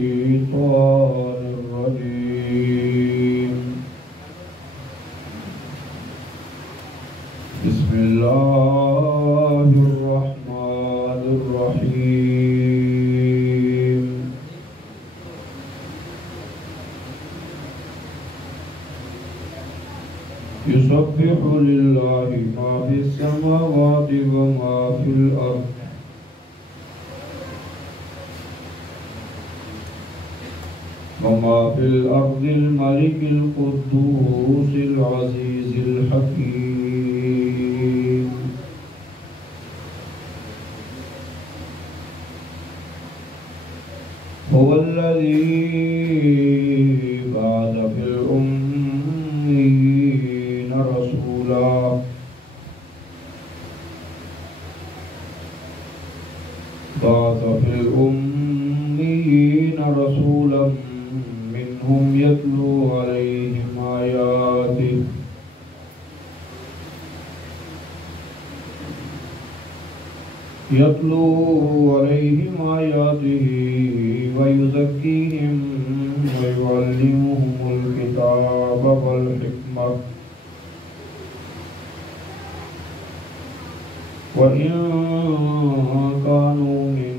الشيطان الرجيم بسم الله الرحمن الرحيم يسبح لله ما في السماوات وما في الأرض الملك القدوس العزيز الحكيم هو الذي بعث في الأميين رسولا منهم يتلو عليهم آياته ويزكيهم ويعلمهم الكتاب والحكمة وإن كانوا من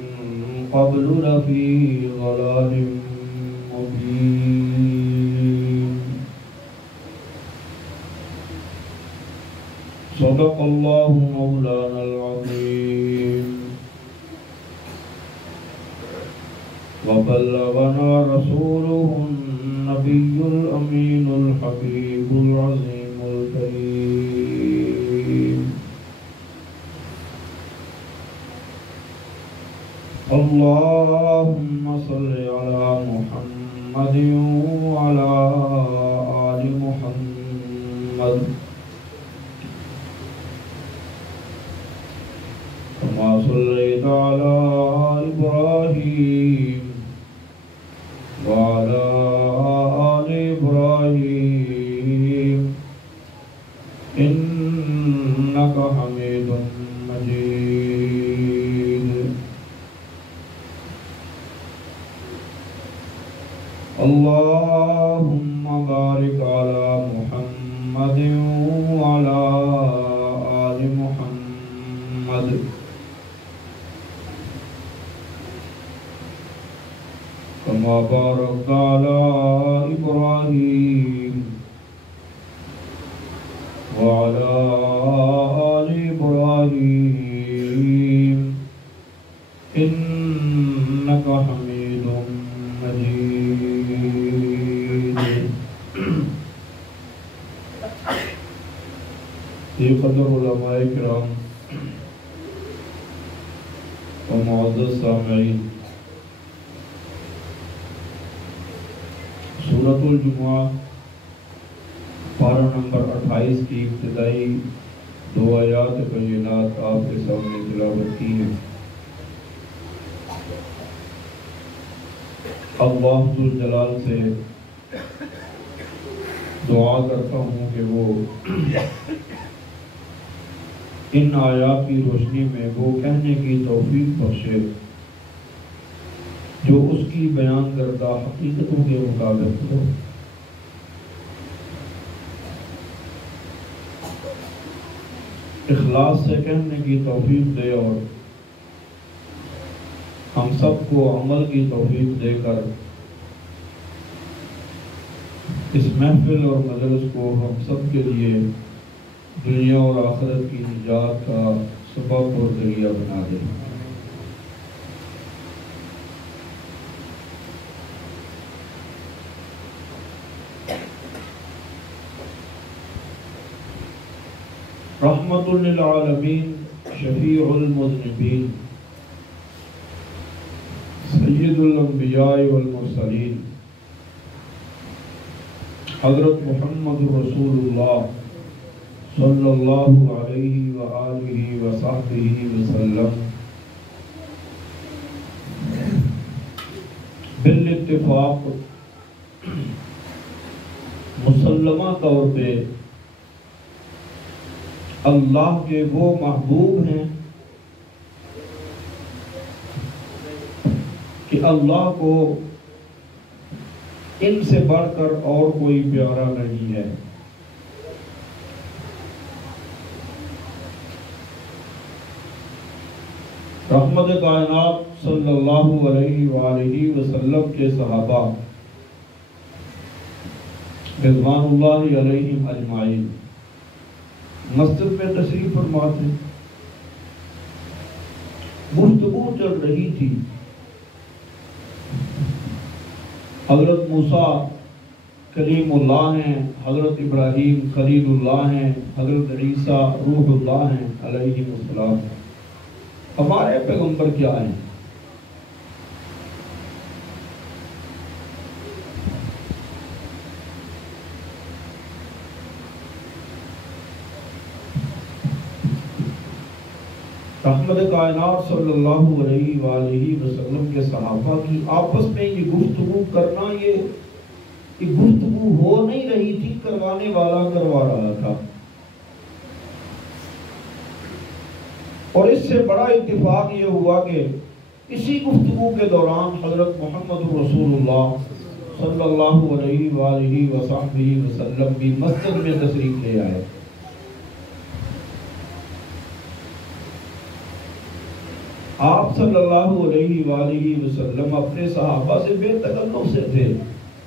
قبل لفي ضلال مبين صدق الله مولانا العظيم وبلغنا رسوله النبي الأمين الحبيب العظيم الكريم اللهم صل على محمد وعلى آل محمد كما صليت على إبراهيم وعلى آل إبراهيم إنك حميد مجيد اللهم بارك على محمد وعلى آل محمد كما باركت على إبراهيم وعلى آل إبراهيم إنك حميد مجيد قدر علماء کرام و معزز سامعین، سورۃ الجمعہ پارہ نمبر 28 کی ابتدائی 2 آیات بینات آپ کے سامنے تلاوت کی ہیں۔ اللہ ذوالجلال سے دعا کرتا ہوں کہ وہ ان آیات کی روشنی میں وہ کہنے کی توفیق بخشے جو اس کی بیان کردہ حقیقتوں کے مطابق ہو۔ اخلاص سے کہنے کی توفیق دے اور ہم سب کو عمل کی توفیق دے کر اس محفل اور مجلس کو ہم سب کے لیے دنیا اور آخرت کی نجات کا سبب اور ذریعہ بنا دے۔ رحمت للعالمین، شفیع المذنبین، سید الانبیاء والمرسلین، حضرت محمد رسول اللہ صلی اللہ علیہ وآلہ وصحبہ وسلم بالاتفاق مسلمہ طور پہ اللہ کے وہ محبوب ہیں کہ اللہ کو ان سے بڑھ کر اور کوئی پیارا نہیں ہے۔ رحمت کائنات صلی اللہ علیہ وآلہ وسلم کے صحابہ رضوان اللہ علیہم اجمعین مسجد میں تشریف فرما تھے۔ گفتگو چل رہی تھی، حضرت موسیٰ کلیم اللہ ہیں، حضرت ابراہیم خلیل اللہ ہیں، حضرت عیسیٰ روح اللہ ہیں علیہ السلام۔ ہمارے پیغمبر کیا ہیں؟ رحمت کائنات صلی اللہ علیہ وآلہ وسلم کے صحابہ کی آپس میں یہ گفتگو کرنا، یہ گفتگو ہو نہیں رہی تھی، کروانے والا کروا رہا تھا۔ اور اس سے بڑا اتفاق یہ ہوا کہ اسی گفتگو کے دوران حضرت محمد رسول اللہ صلی اللہ علیہ وآلہ وسلم بھی مسجد میں تشریف لے آئے۔ آپ صلی اللہ علیہ وآلہ وسلم اپنے صحابہ سے بے تکلف سے تھے،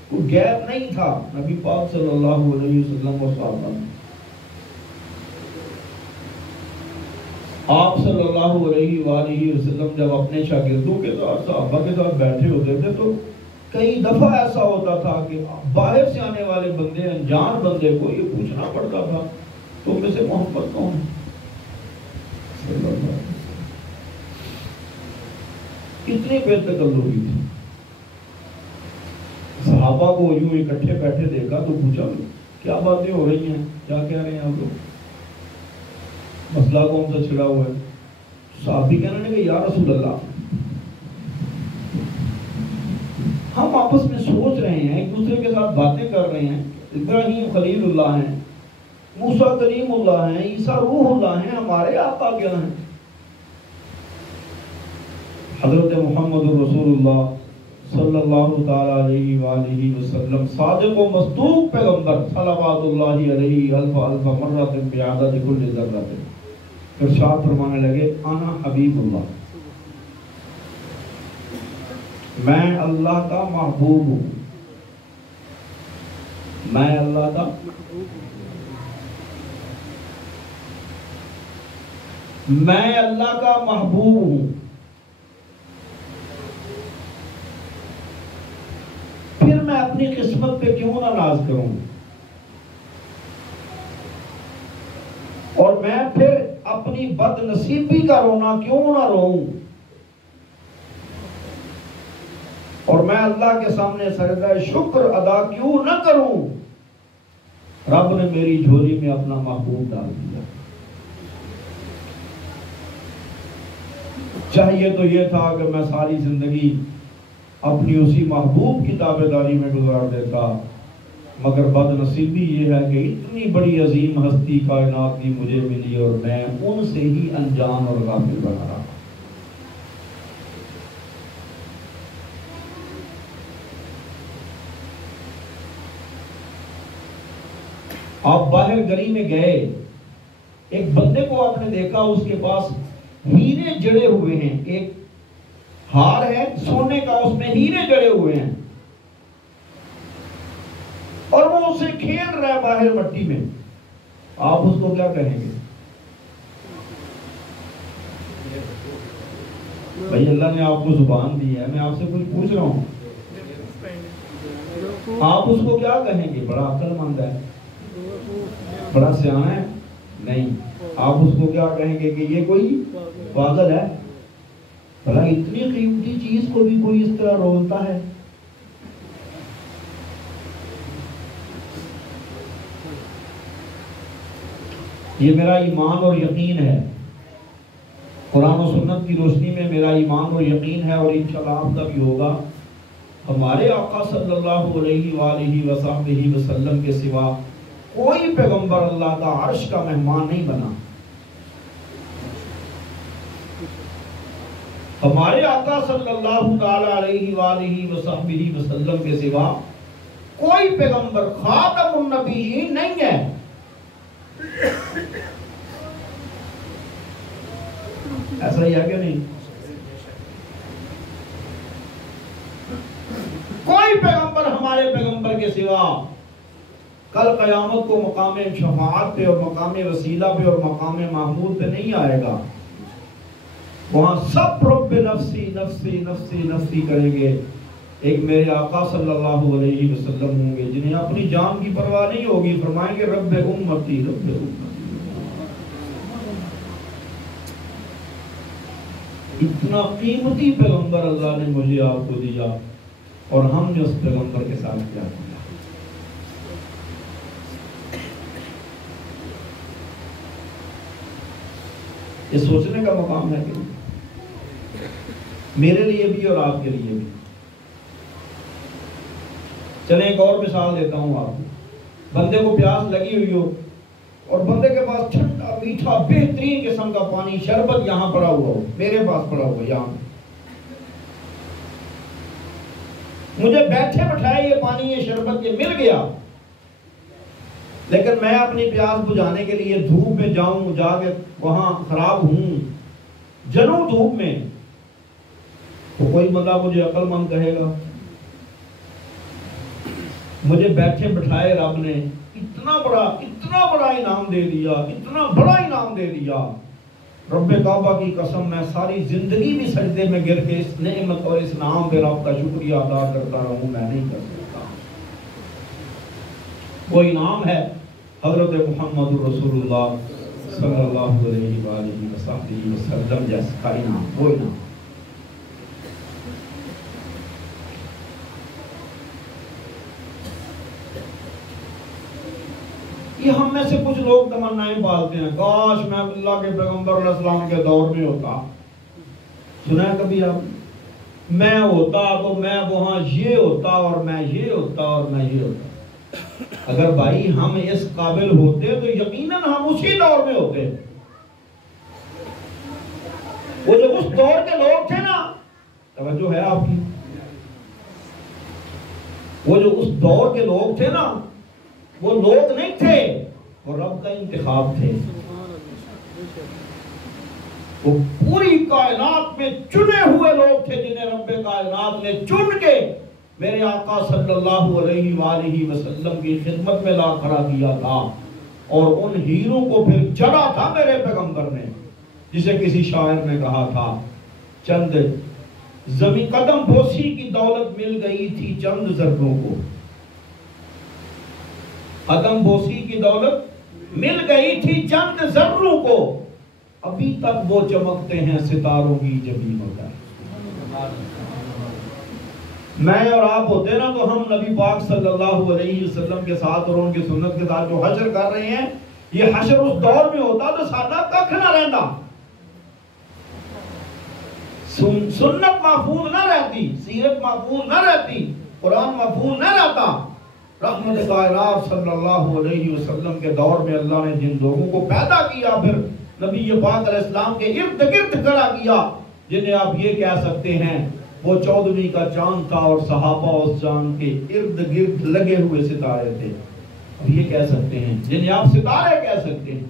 کوئی غیب نہیں تھا نبی پاک صلی اللہ علیہ وسلم اور صحابہ۔ آپ صلی اللہ علیہ وآلہ وسلم جب اپنے شاگردوں کے ساتھ صحابہ کے ساتھ بیٹھے ہوتے تھے تو کئی دفعہ ایسا ہوتا تھا کہ باہر سے آنے والے بندے، انجان بندے کو یہ پوچھنا پڑتا تھا تم میں سے محمد کون ہے؟ اتنی بے تکلفی تھی۔ صحابہ کو یوں اکٹھے بیٹھے دیکھا تو پوچھا کیا باتیں ہو رہی ہیں، کیا کہہ رہے ہیں آپ لوگ، مسئلہ کون سا چھڑا ہوا ہے؟ صحابی کہنے لگے یا رسول اللہ، ہم آپس میں سوچ رہے ہیں، ایک دوسرے کے ساتھ باتیں کر رہے ہیں، ابراہیم خلیل اللہ ہیں، موسیٰ کلیم اللہ ہیں، عیسیٰ روح اللہ ہیں، ہمارے آقا کیا ہیں؟ حضرت محمد رسول اللہ صلی اللہ تعالی علیہ وآلہ وسلم صادق و مصدوق پیغمبر صلوات اللہ علیہ الف الف مرۃ بعدد کل ذرۃ، ارشاد فرمانے لگے انا حبیب اللہ، میں اللہ کا محبوب ہوں، میں اللہ کا محبوب ہوں۔ پھر میں اپنی قسمت پہ کیوں نہ ناز کروں، اور میں پھر اپنی بد نصیبی کا رونا کیوں نہ روؤں، اور میں اللہ کے سامنے سجدہ شکر ادا کیوں نہ کروں، رب نے میری جھولی میں اپنا محبوب ڈال دیا۔ چاہیے تو یہ تھا کہ میں ساری زندگی اپنی اسی محبوب کی تابعداری میں گزار دیتا، مگر بد نصیبی یہ ہے کہ اتنی بڑی عظیم ہستی کائنات کی مجھے ملی اور میں ان سے ہی انجان اور غافل بنا رہا۔ آپ باہر گلی میں گئے، ایک بندے کو آپ نے دیکھا، اس کے پاس ہیرے جڑے ہوئے ہیں، ایک ہار ہے سونے کا، اس میں ہیرے جڑے ہوئے ہیں، اور وہ اسے کھیل رہا ہے باہر مٹی میں، آپ اس کو کیا کہیں گے؟ بھائی اللہ نے آپ کو زبان دی ہے، میں آپ سے کچھ پوچھ رہا ہوں، آپ اس کو کیا کہیں گے؟ بڑا عقل مند ہے، بڑا سیاح ہے؟ نہیں، آپ اس کو کیا کہیں گے کہ یہ کوئی پاگل ہے؟ بھلا اتنی قیمتی چیز کو بھی کوئی اس طرح رولتا ہے؟ یہ میرا ایمان اور یقین ہے، قرآن و سنت کی روشنی میں میرا ایمان اور یقین ہے، اور انشاءاللہ آپ کا بھی ہوگا۔ ہمارے آقا صلی اللہ علیہ وآلہ وسلم کے سوا کوئی پیغمبر اللہ کا عرش کا مہمان نہیں بنا۔ ہمارے آقا صلی اللہ تعالی علیہ وآلہ وسلم کے سوا کوئی پیغمبر خاتم النبیین نہیں ہے. ایسا ہی ہے کہ نہیں؟ کوئی پیغمبر ہمارے پیغمبر کے سوا کل قیامت کو مقام شفاعت پہ اور مقام وسیلہ پہ اور مقام محمود پہ نہیں آئے گا. وہاں سب رب نفسی نفسی نفسی نفسی کریں گے. ایک میرے آقا صلی اللہ علیہ وسلم ہوں گے جنہیں اپنی جان کی پرواہ نہیں ہوگی، فرمائیں گے رب امتی رب امتی. اتنا قیمتی پیغمبر اللہ نے مجھے آپ کو دیا اور ہم نے اس پیغمبر کے ساتھ کیا کیا. یہ سوچنے کا مقام ہے کہ میرے لیے بھی اور آپ کے لیے بھی. چلیں ایک اور مثال دیتا ہوں آپ کو. بندے کو پیاس لگی ہوئی ہو اور بندے کے پاس ٹھنڈا میٹھا بہترین قسم کا پانی شربت یہاں پڑا ہوا ہو، میرے پاس پڑا ہوا یہاں. مجھے بیٹھے بٹھائے یہ پانی یہ شربت یہ مل گیا، لیکن میں اپنی پیاس بجھانے کے لیے دھوپ میں جاؤں، جا کے وہاں خراب ہوں، جلوں دھوپ میں، تو کوئی بندہ مجھے عقل مند کہے گا؟ مجھے بیٹھے بٹھائے رب نے اتنا بڑا انعام دے دیا، اتنا بڑا انعام دے دیا. رب کعبہ کی قسم میں ساری زندگی بھی سجدے میں گر کے اس نعمت اور اس انعام پہ رب کا شکریہ ادا کرتا رہوں، میں نہیں کر سکتا. وہ انعام ہے حضرت محمد رسول اللہ صلی اللہ علیہ وآلہ وسلم جیسا انعام، وہ انعام. یہ ہم میں سے کچھ لوگ تمنائیں پالتے ہیں، کاش میں اللہ کے پیغمبر علیہ السلام کے دور میں ہوتا. سنا ہے کبھی آپ؟ میں ہوتا تو میں وہاں یہ ہوتا اور میں یہ ہوتا اور میں یہ ہوتا. اگر بھائی ہم اس قابل ہوتے تو یقیناً ہم اسی دور میں ہوتے. وہ جو اس دور کے لوگ تھے نا، توجہ ہے آپ کی، وہ جو اس دور کے لوگ تھے نا، وہ لوگ نہیں تھے، وہ رب کا انتخاب تھے. وہ پوری کائنات میں چنے ہوئے لوگ تھے جنہیں رب کائنات نے چن کے میرے آقا صلی اللہ علیہ وآلہ وسلم کی خدمت میں لا کھڑا کیا تھا. اور ان ہیروں کو پھر چڑھا تھا میرے پیغمبر نے، جسے کسی شاعر نے کہا تھا، چند زمین قدم بوسی کی دولت مل گئی تھی چند ذروں کو. قدم بوسی کی دولت مل گئی تھی چند ذروں کو، ابھی تک وہ چمکتے ہیں ستاروں کی جبینوں پر. میں اور آپ ہوتے نا تو ہم نبی پاک صلی اللہ علیہ وسلم کے ساتھ اور ان کی سنت کے ساتھ جو حشر کر رہے ہیں، یہ حشر اس دور میں ہوتا تو سادہ ککھ نہ رہتا، سنت محفوظ نہ رہتی، سیرت محفوظ نہ رہتی، قرآن محفوظ نہ رہتا. رحمت کائنات صلی اللہ علیہ وسلم کے دور میں اللہ نے جن لوگوں کو پیدا کیا، پھر نبی پاک علیہ السلام کے ارد گرد کھڑا کیا، جنہیں آپ یہ کہہ سکتے ہیں وہ 14ویں کا چاند تھا اور صحابہ اس چاند کے ارد گرد لگے ہوئے ستارے تھے. اب یہ کہہ سکتے ہیں، جنہیں آپ ستارے کہہ سکتے ہیں.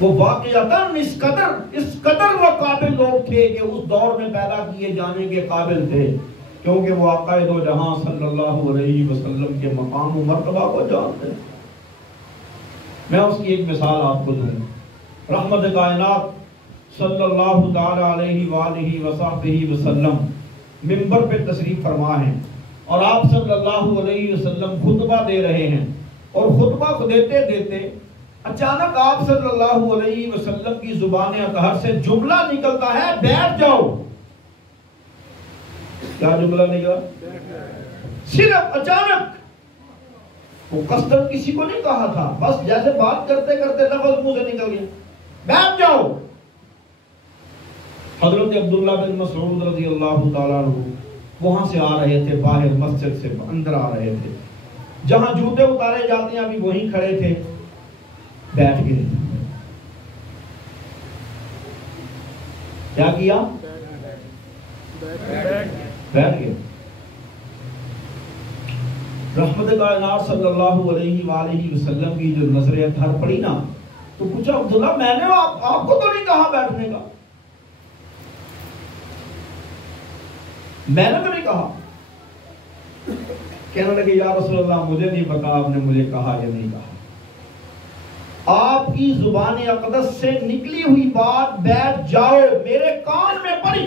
وہ واقعتاً اس قدر وہ قابل لوگ تھے کہ اس دور میں پیدا کیے جانے کے قابل تھے، کیونکہ وہ آقا دو جہاں صلی اللہ علیہ وسلم کے مقام و مرتبہ کو جانتے. میں اس کی ایک مثال آپ کو دوں. رحمت کائنات صلی اللہ تعالی علیہ وآلہ وصحبہ وسلم منبر پہ تشریف فرما ہیں اور آپ صلی اللہ علیہ وسلم خطبہ دے رہے ہیں، اور خطبہ دیتے دیتے اچانک آپ صلی اللہ علیہ وسلم کی زبان اطہر سے جملہ نکلتا ہے، بیٹھ جاؤ. کیا جملہ نکلا؟ صرف اچانک. وہ قصداً کسی کو نہیں کہا تھا، بس جیسے بات کرتے کرتے لفظ منہ سے نکل گیا، بیٹھ جاؤ. حضرت عبداللہ بن مسعود رضی اللہ تعالیٰ عنہ وہاں سے آ رہے تھے، باہر مسجد سے اندر آ رہے تھے، جہاں جوتے اتارے جاتے ہیں ابھی وہیں کھڑے تھے، بیٹھ گئے. کیا کیا؟ بیٹھ گئے. رحمت کائنات صلی اللہ علیہ وآلہ وسلم کی جو نظر اطہر پڑی نا تو پوچھا عبداللہ میں نے آپ کو تو نہیں کہا بیٹھنے کا, میں نے تو نہیں کہا. کہنے لگے یا رسول اللہ مجھے نہیں پتا آپ نے مجھے کہا یا نہیں کہا. آپ کی زبان اقدس سے نکلی ہوئی بات بیٹھ جاؤ میرے کان میں پڑی.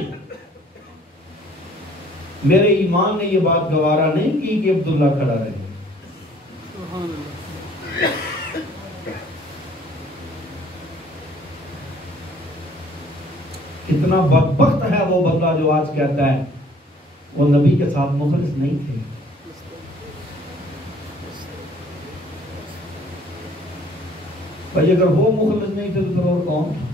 میرے ایمان نے یہ بات گوارا نہیں کی کہ عبداللہ کھڑا رہے. کتنا بدبخت ہے وہ بندہ جو آج کہتا ہے وہ نبی کے ساتھ مخلص نہیں تھے. بھائی اگر وہ مخلص نہیں تھے تو پھر اور کون تھا؟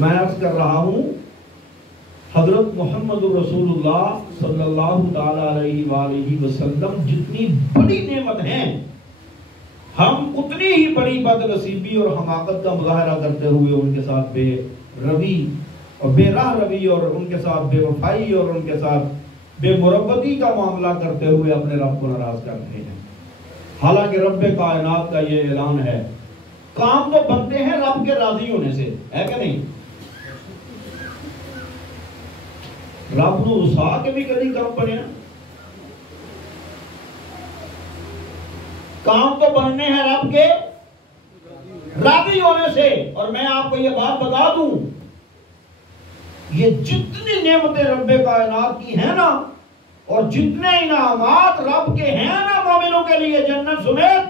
میں عرض کر رہا ہوں حضرت محمد رسول اللہ صلی اللہ تعالی علیہ وآلہ وسلم جتنی بڑی نعمت ہیں ہم اتنی ہی بڑی بد نصیبی اور حماقت کا مظاہرہ کرتے ہوئے ان کے ساتھ بے روی اور بے راہ روی اور ان کے ساتھ بے وفائی اور ان کے ساتھ بے مربتی کا معاملہ کرتے ہوئے اپنے رب کو ناراض کر رہے ہیں. حالانکہ رب کائنات کا یہ اعلان ہے کام تو بنتے ہیں رب کے راضی ہونے سے, ہے کہ نہیں؟ رب نو رسا کے بھی کبھی کام بنے, کام تو بننے ہیں رب کے راضی ہونے سے. اور میں آپ کو یہ بات بتا دوں یہ جتنی نعمتیں رب کائنات کی ہیں نا اور جتنے انعامات رب کے ہیں نا مومنوں کے لیے جنت سمیت,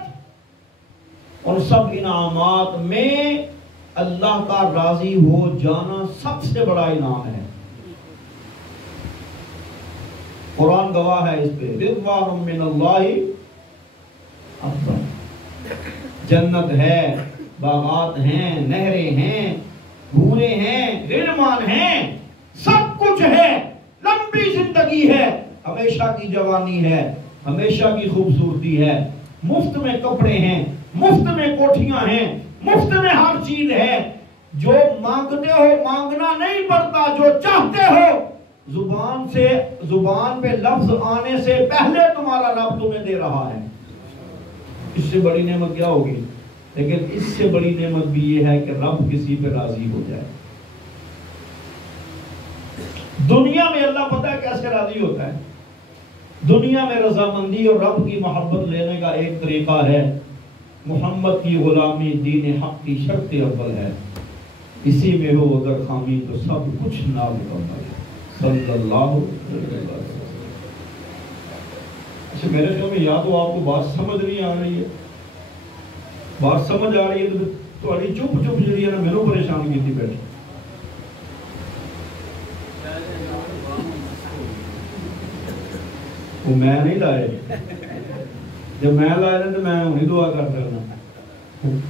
ان سب انعامات میں اللہ کا راضی ہو جانا سب سے بڑا انعام ہے. قرآن گواہ ہے اس پہ, رضوان من اللہ اکبر. جنت ہے, باغات ہیں, نہریں ہیں, حوریں ہیں, غلمان ہیں, سب کچھ ہے, لمبی زندگی ہے, ہمیشہ کی جوانی ہے, ہمیشہ کی خوبصورتی ہے, مفت میں کپڑے ہیں, مفت میں کوٹھیاں ہیں, مفت میں ہر چیز ہے. جو مانگتے ہو مانگنا نہیں پڑتا, جو چاہتے ہو زبان پہ لفظ آنے سے پہلے تمہارا رب تمہیں دے رہا ہے. اس سے بڑی نعمت کیا ہوگی؟ لیکن اس سے بڑی نعمت بھی یہ ہے کہ رب کسی پہ راضی ہو جائے. دنیا میں اللہ پتہ ہے کیسے راضی ہوتا ہے؟ دنیا میں رضامندی اور رب کی محبت لینے کا ایک طریقہ ہے, محمد کی غلامی دین حق کی شرط اول ہے, اسی میں ہو اگر خامی تو سب کچھ نامکمل ہے. صلی اللہ علیہ وسلم. اچھا میرے خیال میں یا تو آپ کو بات سمجھ نہیں آ رہی ہے, بات سمجھ آ رہی ہے تو تھوڑی چپ جڑی ہے نا میرے پریشان کی تھی بیٹھے. وہ میں نہیں لائے, جب میں لائے نا تو میں انہیں دعا کرتا ہوں.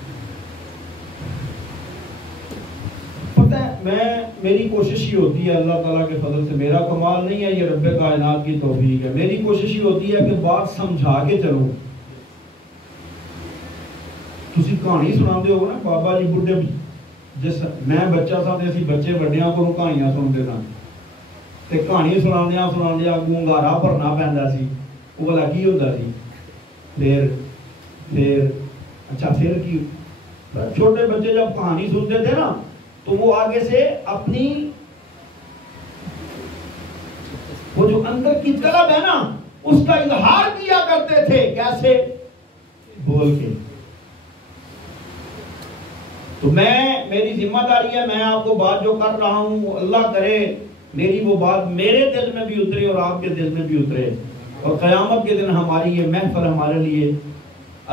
پتہ ہے میری کوشش ہی ہوتی ہے, اللہ تعالیٰ کے فضل سے, میرا کمال نہیں ہے, یہ رب کائنات کی توفیق ہے. میری کوشش ہی ہوتی ہے کہ بات سمجھا کے چلو. تسی کہانی سناندے ہو نا بابا جی بڈھے, جس میں بچہ سا تے اسی بچے وڈیاں کو کہانیاں سنتے نا تے کہانی سناندیاں گونگارا بھرنا پیندا سی. وہ بھلا کی ہوندا سی؟ پھر اچھا پھر کی, چھوٹے بچے جب کہانی سنتے تھے نا تو وہ آگے سے اپنی وہ جو اندر کی طلب ہے نا اس کا اظہار کیا کرتے تھے. کیسے؟ بول کے. تو میری ذمہ داری ہے, میں آپ کو بات جو کر رہا ہوں اللہ کرے میری وہ بات میرے دل میں بھی اترے اور آپ کے دل میں بھی اترے, اور قیامت کے دن ہماری یہ محفل ہمارے لیے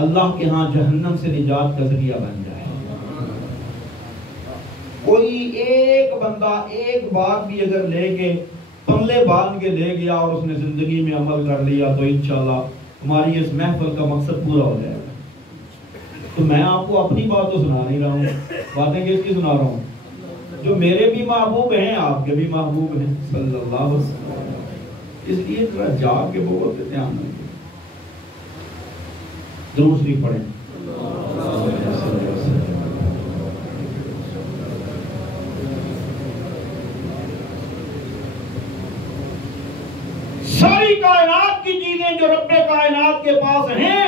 اللہ کے ہاں جہنم سے نجات کا ذریعہ بن جائے. کوئی ایک بندہ ایک بات بھی اگر لے کے پلے باندھ کے لے گیا اور اس نے زندگی میں عمل کر لیا تو انشاءاللہ ہماری اس محفل کا مقصد پورا ہو جائے گا. تو میں آپ کو اپنی بات تو سنا نہیں رہا ہوں, باتیں کس کی سنا رہا ہوں؟ جو میرے بھی محبوب ہیں آپ کے بھی محبوب ہیں صلی اللہ علیہ وسلم. اس لیے ذرا جاگ کے بہت دھیان رکھیں. درود شریف پڑھیں. جو رب کائنات کے پاس ہیں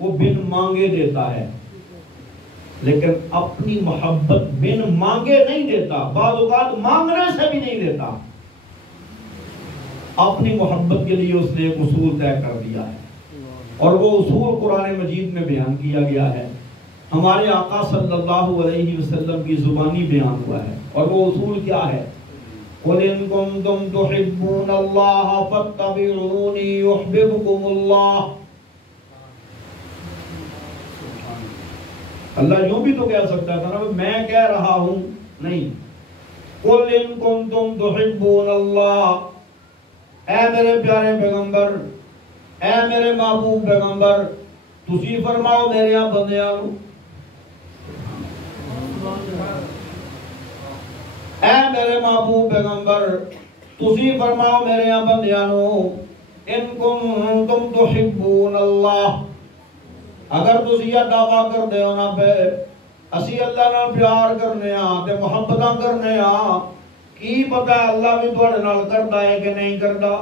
وہ بن مانگے دیتا ہے، لیکن اپنی محبت بن مانگے نہیں دیتا، بعض اوقات مانگنے سے بھی نہیں دیتا۔ اپنی محبت کے لیے اس نے ایک اصول طے کر دیا ہے، اور وہ اصول قرآن مجید میں بیان کیا گیا ہے، ہمارے آقا صلی اللہ علیہ وسلم کی زبانی بیان ہوا ہے، اور وہ اصول کیا ہے؟ قُلْ إِن كُنتُمْ تُحِبُّونَ اللَّهَ فَاتَّبِعُونِي يُحْبِبْكُمُ اللَّهُ۔ اللہ یوں بھی تو کہہ سکتا تھا نا، میں کہہ رہا ہوں، نہیں، قُلْ إِن كُنتُمْ تُحِبُّونَ اللَّهَ، اے میرے پیارے پیغمبر، اے میرے محبوب پیغمبر، تسی فرماؤ میرے بندیاں، اے میرے محبوب پیغمبر، تسی فرماؤ میرے بندیاں، ان کنتم تحبون اللہ، اگر تسی یہ دعویٰ کر دے ہونا پہ اسی اللہ نال پیار کرنے ہاں تے محبتاں کرنے ہاں، کی پتہ اللہ بھی تواڈے نال کردا ہے کہ نہیں کردا؟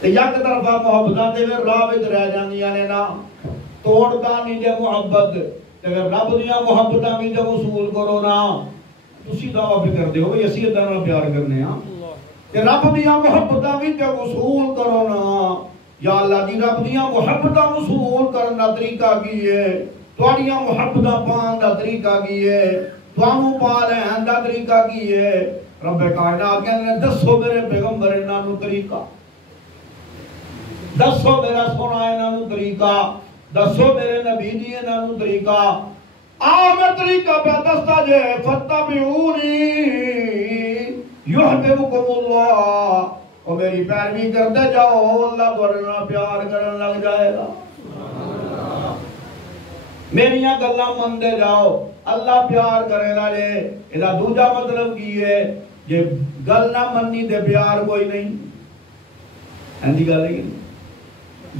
تے یک طرفہ محبتاں تے راہ وچ رہ جاندیاں نے نا، توڑدا نہیں جے محبت، اگر رب دیاں محبتاں بھی جب وصول کرو نا، تسی دعویٰ بھی کر دے ہو اسی اللہ نال پیار کرنے ہاں، کہ رب دیاں محبتاں بھی جب وصول کرو نا، یا اللہ دی رب دیاں محبتاں وصول کرنا طریقہ کی ہے، تواڈیاں محبتاں پان دا طریقہ کی ہے، توانوں پا لین دا طریقہ کی ہے، رب کائنات کہنے دسو میرے پیغمبر انہاں نوں طریقہ، دسو میرا سونا انہاں نوں طریقہ، دسو میرے نبی دی انہاں نوں طریقہ، میں طریقہ پہ دستا جے، فَاتَّبِعُونِی یُحْبِبُکُمُ اللَّهُ، اور میری پیروی کرتے جاؤ، اللہ تواڈے نال پیار کرن لگ جائے گا، میریاں گلاں مندے جاؤ، اللہ پیار کرے گا جے۔ ادا دوجا مطلب کی ہے، جے گل نہ مننی تے پیار کوئی نہیں، ایندی گل ہے کہ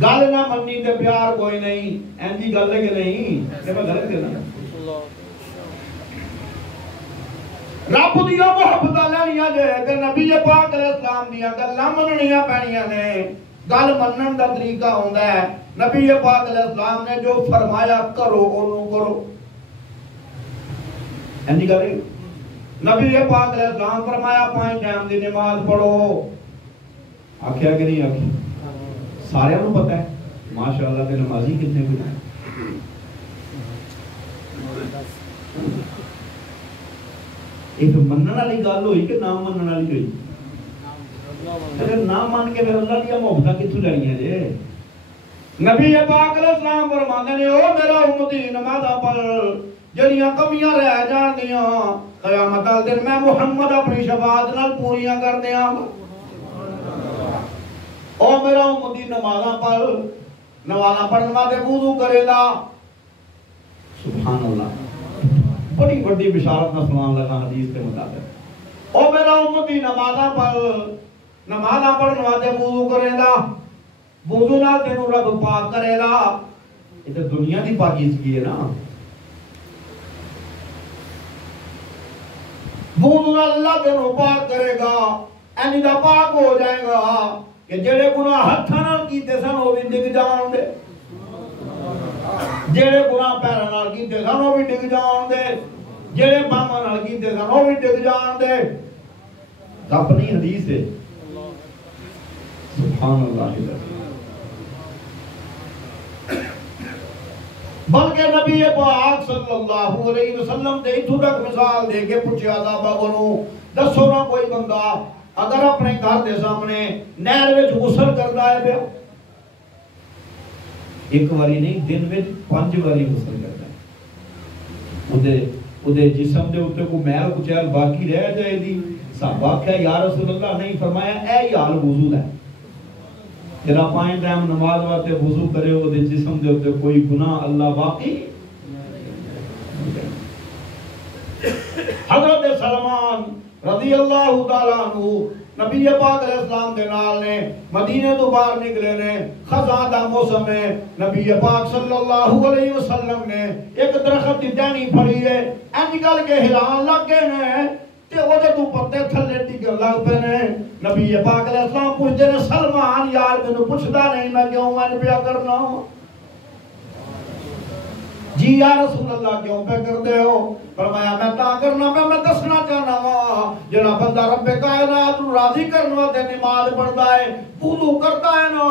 گل نہ مننی تے پیار کوئی نہیں، ایندی گل ہے کہ نہیں؟ کہ میں غلط کہنا؟ رب دیا محبتاں لینیاں جے تے نبی پاک علیہ السلام دیا گلاں مننیاں پینیاں نے، گل منن دا طریقہ ہوندا ہے، نبی پاک علیہ السلام نے جو فرمایا کرو اونوں کرو، ایندی گل ہے؟ نبی پاک علیہ السلام فرمایا 5 ٹائم دی نماز پڑھو، آکھیا کہ نہیں آکھیا؟ سارے نوں پتہ ہے، ماشاءاللہ تے نمازی کتنے کوئی ہیں؟ ایک منن والی گل ہوئی کہ نہ منن والی ہوئی؟ اگر نہ مان کے پھر اللہ دی محبتاں کتھوں لینیاں جے؟ نبی پاک علیہ السلام فرماندے نے، او میرا امتی نمازاں پڑھ، جڑیاں کمیاں رہ جاندیاں قیامت والے دن میں محمد اپنی شفاعت نال پوریاں کر دیاں گا۔ او میرا امتی نمازاں پڑھ، نمازاں پڑھن واسطے وضو کرے گا، سبحان اللہ، بڑی بڑی بشارت نہ سنان لگا حدیث کے مطابق، او میرا امتی نمازاں پڑھ، نمازاں پڑھن واسطے وضو کرے گا، وضو نال تینوں رب پاک کرے گا، یہ تو دنیا دی پاکیزگی ہے نا، وضو نال اللہ تینوں پاک کرے گا، اینی دا پاک ہو جائے گا کہ جڑے گناہ ہتھاں نال کیتے سن وہ بھی ڈگ جان دے، جڑے گناہ پیراں نال کیتے سن وہ بھی ڈگ جان دے، جڑے باہاں نال کیتے سن وہ بھی ڈگ جان دے، اپنی حدیث ہے، سبحان اللہ۔ بلکہ نبی پاک صلی اللہ علیہ وسلم دے اتھوں تک مثال دے کے پوچھیا صحابہ کو، دسو نا کوئی بندہ اگر اپنے گھر دے سامنے نہر وچ غسل کردا ہے پیا، ایک واری نہیں دن وچ 5 واری غسل کردا ہے، اودے جسم دے اوتے کوئی میل کچیل باقی رہ جائے دی، صحابہ کہا یا رسول اللہ، نہیں، فرمایا اے ہی حال وضو ہے، جرا 5 ٹائم نماز واسطے وضو کرے وہ دے جسم دے اوتے کوئی گناہ اللہ باقی۔ حضرت سلمان رضی اللہ تعالیٰ عنہ نبی پاک علیہ السلام دے نال نے مدینے تو باہر نکلے نے، خزاں دا موسم ہے، نبی پاک صلی اللہ علیہ وسلم نے ایک درخت دی ٹہنی پھڑی ہے، انج کر کے ہلان لگ گئے نے، تے او دے دوپٹے تھلے ڈگن لگ پے نے. نبی پاک علیہ السلام پوچھدے نے سلمان یار مینوں پوچھدا نہیں میں کیوں من پیا کرنا جی یا رسول اللہ کیوں پہ کردے ہو؟ فرمایا میں تا کرنا میں دسنا چاہنا وا جڑا بندہ رب کائنات نو راضی کرن واسطے نماز پڑھدا ہے وضو کردا ہے نا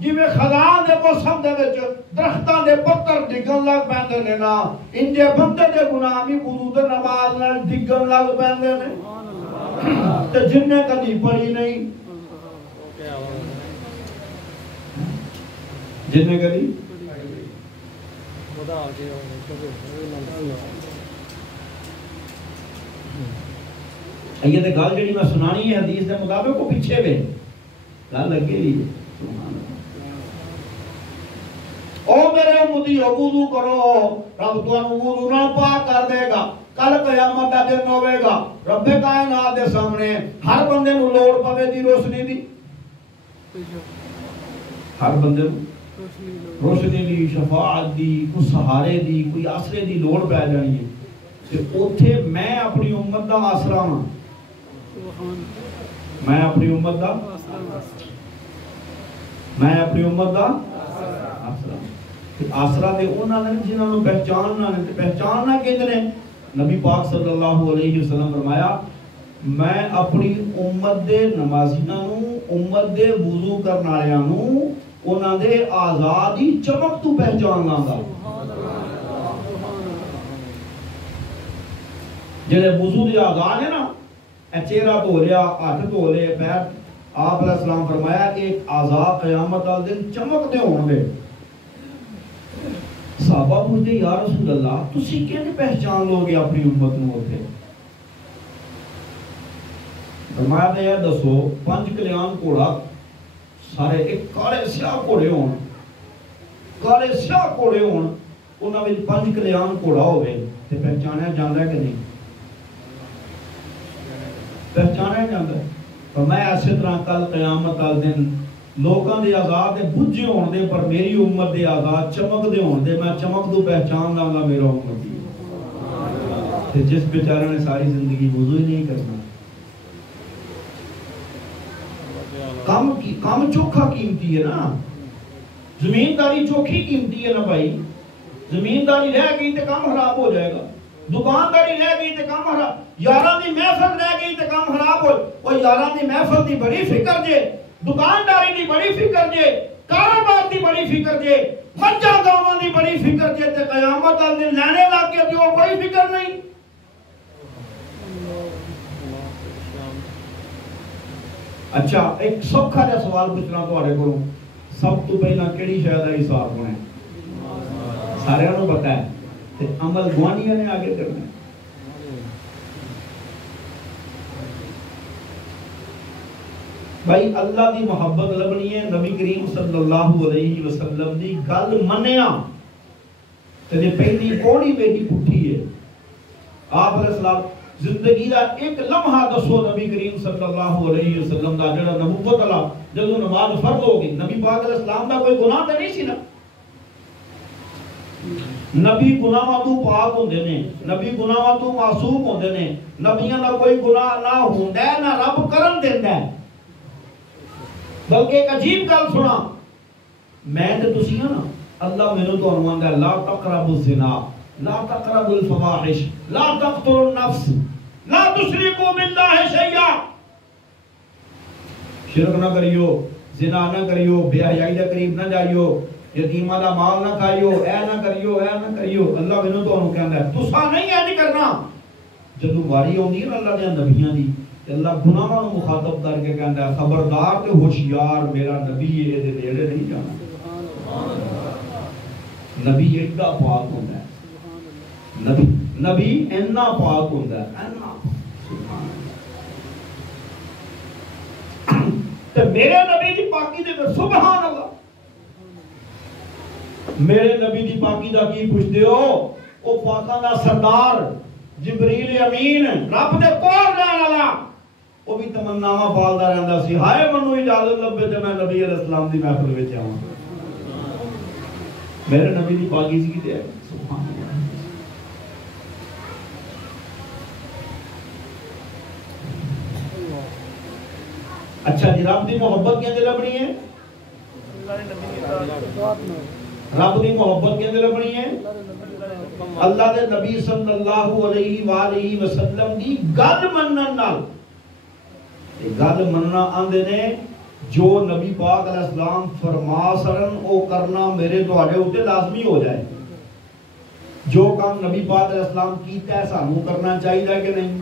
جویں خزاں دے موسم دے وچ درختاں دے پتر ڈگن لگ پیندے نے نا انجے بندے دے گناہ بھی وضو تے نماز نال ڈگن لگ پیندے نے. تے جن نے کبھی پڑھی نہیں جن نے کبھی یہ تے گل جڑی میں سنانی ہے حدیث دے مطابق وہ پیچھے وے گل لگے لی او میرے امتی وضو کرو رب تانوں وضو نال پاک کر دے گا. کل قیامت دا دن ہوے گا رب کائنات دے سامنے ہر بندے نوں لوڑ پوے دی روشنی دی ہر بندے نوں روشنی دی شفاعت دی کوئی سہارے دی کوئی آسرے دی لوڑ پہ جانی ہے تے اوتھے میں اپنی امت دا آسرا ہاں میں اپنی امت دا آسرا آسرا دے انہاں نے جنہاں نوں پہچاننا نے تے پہچاننا کیندے نے. نبی پاک صلی اللہ علیہ وسلم فرمایا میں اپنی امت دے نمازیاں نوں امت دے وضو کرن والیاں نوں انہاں دے آزاد ہی چمک تو پہچان لاں گا. جڑے وضو دے آزاد ہیں نا اے چہرہ دھو لیا ہاتھ دھو لے پیر آپ علیہ السلام فرمایا ایک آزاد قیامت والے دن چمک دے ہون گے. صحابہ پوچھتے یا رسول اللہ تسی کیسے پہچان لو گے اپنی امت نوں اوتھے؟ فرمایا تے یہ دسو 5 کلیان گھوڑا سارے ایک کالے سیاہ گھوڑے ہون انہاں وچ 5 کلیان گھوڑا ہوے تے پہچانیا جاندا ہے کہ نہیں؟ پہچانیا جاندا ہے. فرمایا اسی طرح کل قیامت والے دن لوکاں دے آزاد دے بجھے ہون دے پر میری امت دے آزاد چمک دے ہون دے میں چمک دو پہچان لاں گا میرا امتی تے جس بیچارے نے ساری زندگی وضو ہی نہیں کرنا. کام چوکھا قیمتی ہے نا زمینداری چوکھی قیمتی ہے نا بھائی. زمینداری رہ گئی تے کام خراب ہو جائے گا. دکانداری رہ گئی تے کام خراب. یاراں دی محفل رہ گئی تے کام خراب ہو. او یاراں دی محفل دی بڑی فکر جے دکانداری دی بڑی فکر جے کاروبار دی بڑی فکر جے مجھا گاواں دی بڑی فکر جے تے قیامت والے دن لینے لگ کے جو کوئی فکر نہیں. اچھا ایک سوکھا جا سوال پوچھنا تواڈے کولوں سب تو پہلا کیڑی شے دا حساب ہونا ہے؟ سارے نوں پتہ ہے تے عمل گوانیاں نے آگے کرنا ہے. بھائی اللہ دی محبت لبنی ہے نبی کریم صلی اللہ علیہ وسلم دی گل منیا تے جے پہلی کوڑی بیٹی پٹھی ہے آپ علیہ السلام زندگی دا ایک لمحہ دسو نبی کریم صلی اللہ علیہ وسلم دا جڑا نبوت والا جدوں نماز فرض ہو گئی نبی پاک علیہ السلام دا کوئی گناہ تے نہیں سی نا. نبی گناہاں تو پاک ہوندے نے نبی گناہاں تو معصوم ہوندے نے نبیاں دا کوئی گناہ نہ ہوندا ہے نہ رب کرن دیندا ہے. بلکہ ایک عجیب گل سنا میں تے تسی ہاں نا اللہ مینوں تانوں آندا لا تقربوا الزنا لا تقربوا الفواحش لا تقتلوا النفس لا تشركوا بالله شيئا. شرک نہ کریو زنا نہ کریو بے حیائی دے قریب نہ جائیو یتیماں دا مال نہ کھائیو اے نہ کریو اللہ مینوں تانوں کہندا ہے تساں نہیں اے نہیں کرنا. جدوں واری ہوندی ہے نا اللہ دے نبیاں دی اللہ گناہاں نوں مخاطب کر کے کہندا ہے خبردار تے ہوشیار میرا نبی اے دے نیڑے نہیں جانا. نبی ایڈا پاک ہوندا ہے نبی اینا پاک ہوندا ہے اینا سبحان اللہ. تے میرے نبی دی پاکی دے سبحان اللہ میرے نبی دی پاکی دا کی پوچھدے ہو او پاکاں دا سردار جبریل امین رب دے کول رہن والا وہ بھی تمناواں پالدا رہندا سی ہائے منوں اجازت لبے تے میں نبی علیہ السلام دی محفل وچ آواں. میرے نبی دی پاکی سی کیتے ہے سبحان اللہ. اچھا جی رب دی محبت کیندے لبنی ہے؟ رب دی محبت کیندے لبنی ہے؟ اللہ دے نبی صلی اللہ علیہ وآلہ وسلم دی گل منن نال. گل مننا آندے نے جو نبی پاک علیہ السلام فرما سرن او کرنا میرے تواڈے اوتے لازمی ہو جائے. جو کام نبی پاک علیہ السلام کیتا ہے سانوں کرنا چاہیے کہ نہیں؟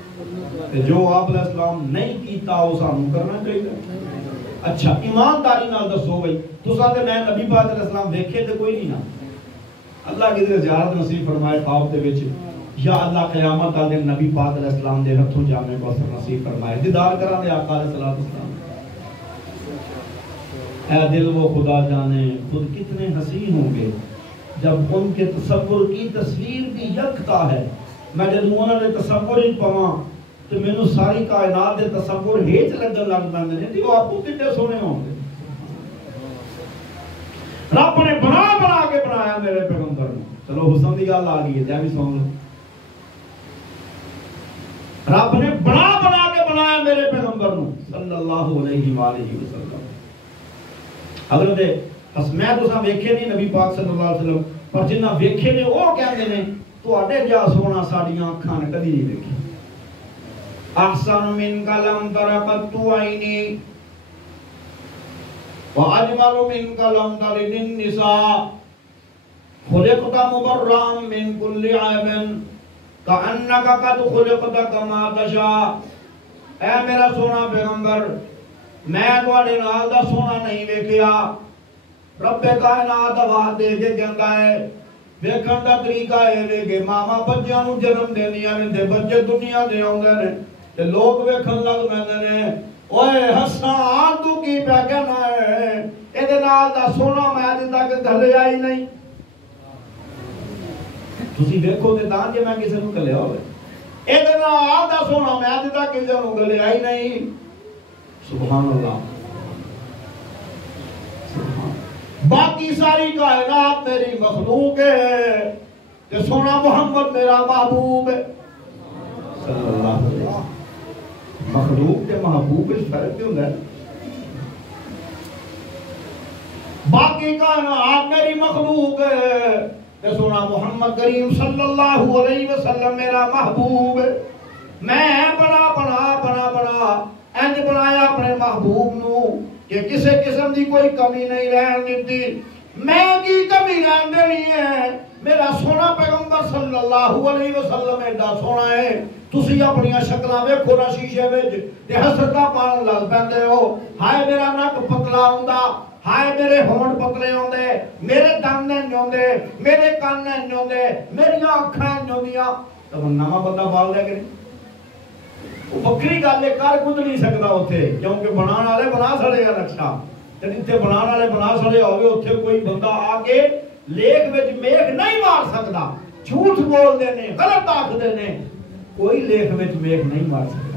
جو آپ علیہ السلام نہیں کیتا وہ سانوں کرنا چاہیے. اچھا ایمانداری نال دسو بھائی تساں تے میں نبی پاک علیہ السلام دیکھے تے کوئی نہیں نا. اللہ کی زیارت نصیب فرمائے خواب دے وچ یا اللہ قیامت والے دن نبی پاک علیہ السلام دے ہتھوں جامے کو اثر نصیب فرمائے. دیدار کرا دے آقا علیہ السلام. اے دل وہ خدا جانے خود کتنے حسین ہوں گے جب ان کے تصور کی تصویر بھی یکتا ہے. میں جب انہوں نے تصور ہی پواں تو میں نے ساری کائنات دے تصور ہیچ لگن لگ پاندے نے. وہ آپ کو کتنے سونے ہوں گے. رب نے بنا کے بنایا میرے پیغمبر نے. چلو حسن دی گل آ گئی ہے جی سن لو. رب نے بنا کے بنایا میرے پیغمبر نے صلی اللہ علیہ وآلہ وسلم. اگر دے بس میں تو ویکھے نہیں نبی پاک صلی اللہ علیہ وسلم پر جنہ ویکھے نے وہ کہندے نے تواڈے جا سونا ساڈیاں اکھاں نے کدی نہیں ویکھی. احسن من کلم ترقت عینی واجمل من کلم تلد النساء خلقت مبررا من كل عیب کأنک قد خلقت کما تشاء. اے میرا سونا پیغمبر میں تواڈے نال دا سونا نہیں ویکھیا. رب کائنات آواز دے کے کہندا ہے ویکھن دا طریقہ اے کہ ماما بچیاں نوں جنم دیندیاں نے تے بچے دنیا دے اوندے نے تے لوگ ویکھن لگ پیندے نے اوئے حسان تو کی پیا کہنا ہے اے دے نال دا سونا میں اج تک گھلیا ہی نہیں. تسی دیکھو تے تاں جے میں کسے نوں گھلیا ہوے اے دے نال دا سونا میں اج تک کسے نوں گھلیا ہی نہیں. سبحان اللہ. باقی ساری کائنات میری مخلوق ہے کہ سونا محمد میرا محبوب ہے صلی اللہ علیہ وسلم. مخلوق کے محبوب اس فرق کیوں ہے؟ باقی کائنات میری مخلوق ہے کہ سونا محمد کریم صلی اللہ علیہ وسلم میرا محبوب ہے. میں بنا انج بنایا اپنے محبوب نو کہ کسے قسم دی کوئی کمی نہیں رہن دیتی. میں کی کمی رہن دینی ہے؟ میرا سونا پیغمبر صلی اللہ علیہ وسلم ایڈا سونا ہے تسی اپنی شکلاں ویکھو نا شیشے وچ تے حسرتاں پان لگ پیندے ہو. ہائے میرا نک پتلا ہوندا, ہائے میرے ہونٹ پتلے ہوندے, میرے دند نہیں ہوندے, میرے کان نہیں ہوندے, میری اکھاں نہیں ہوندیاں. تو نواں بندہ پال دے کہ نہیں؟ بکری گل کر کچھ نہیں سکتا اتنے کیونکہ بنان والے بنا سڑے گا نقشہ. جتنے بنان والے بنا سڑے ہوئے اتنے کوئی بندہ آ کے لیک وچ میغ نہیں مار سکتا. جھوٹ بول دے نے, غلط آکھدے نے, کوئی لیک وچ میغ نہیں مار سکتا.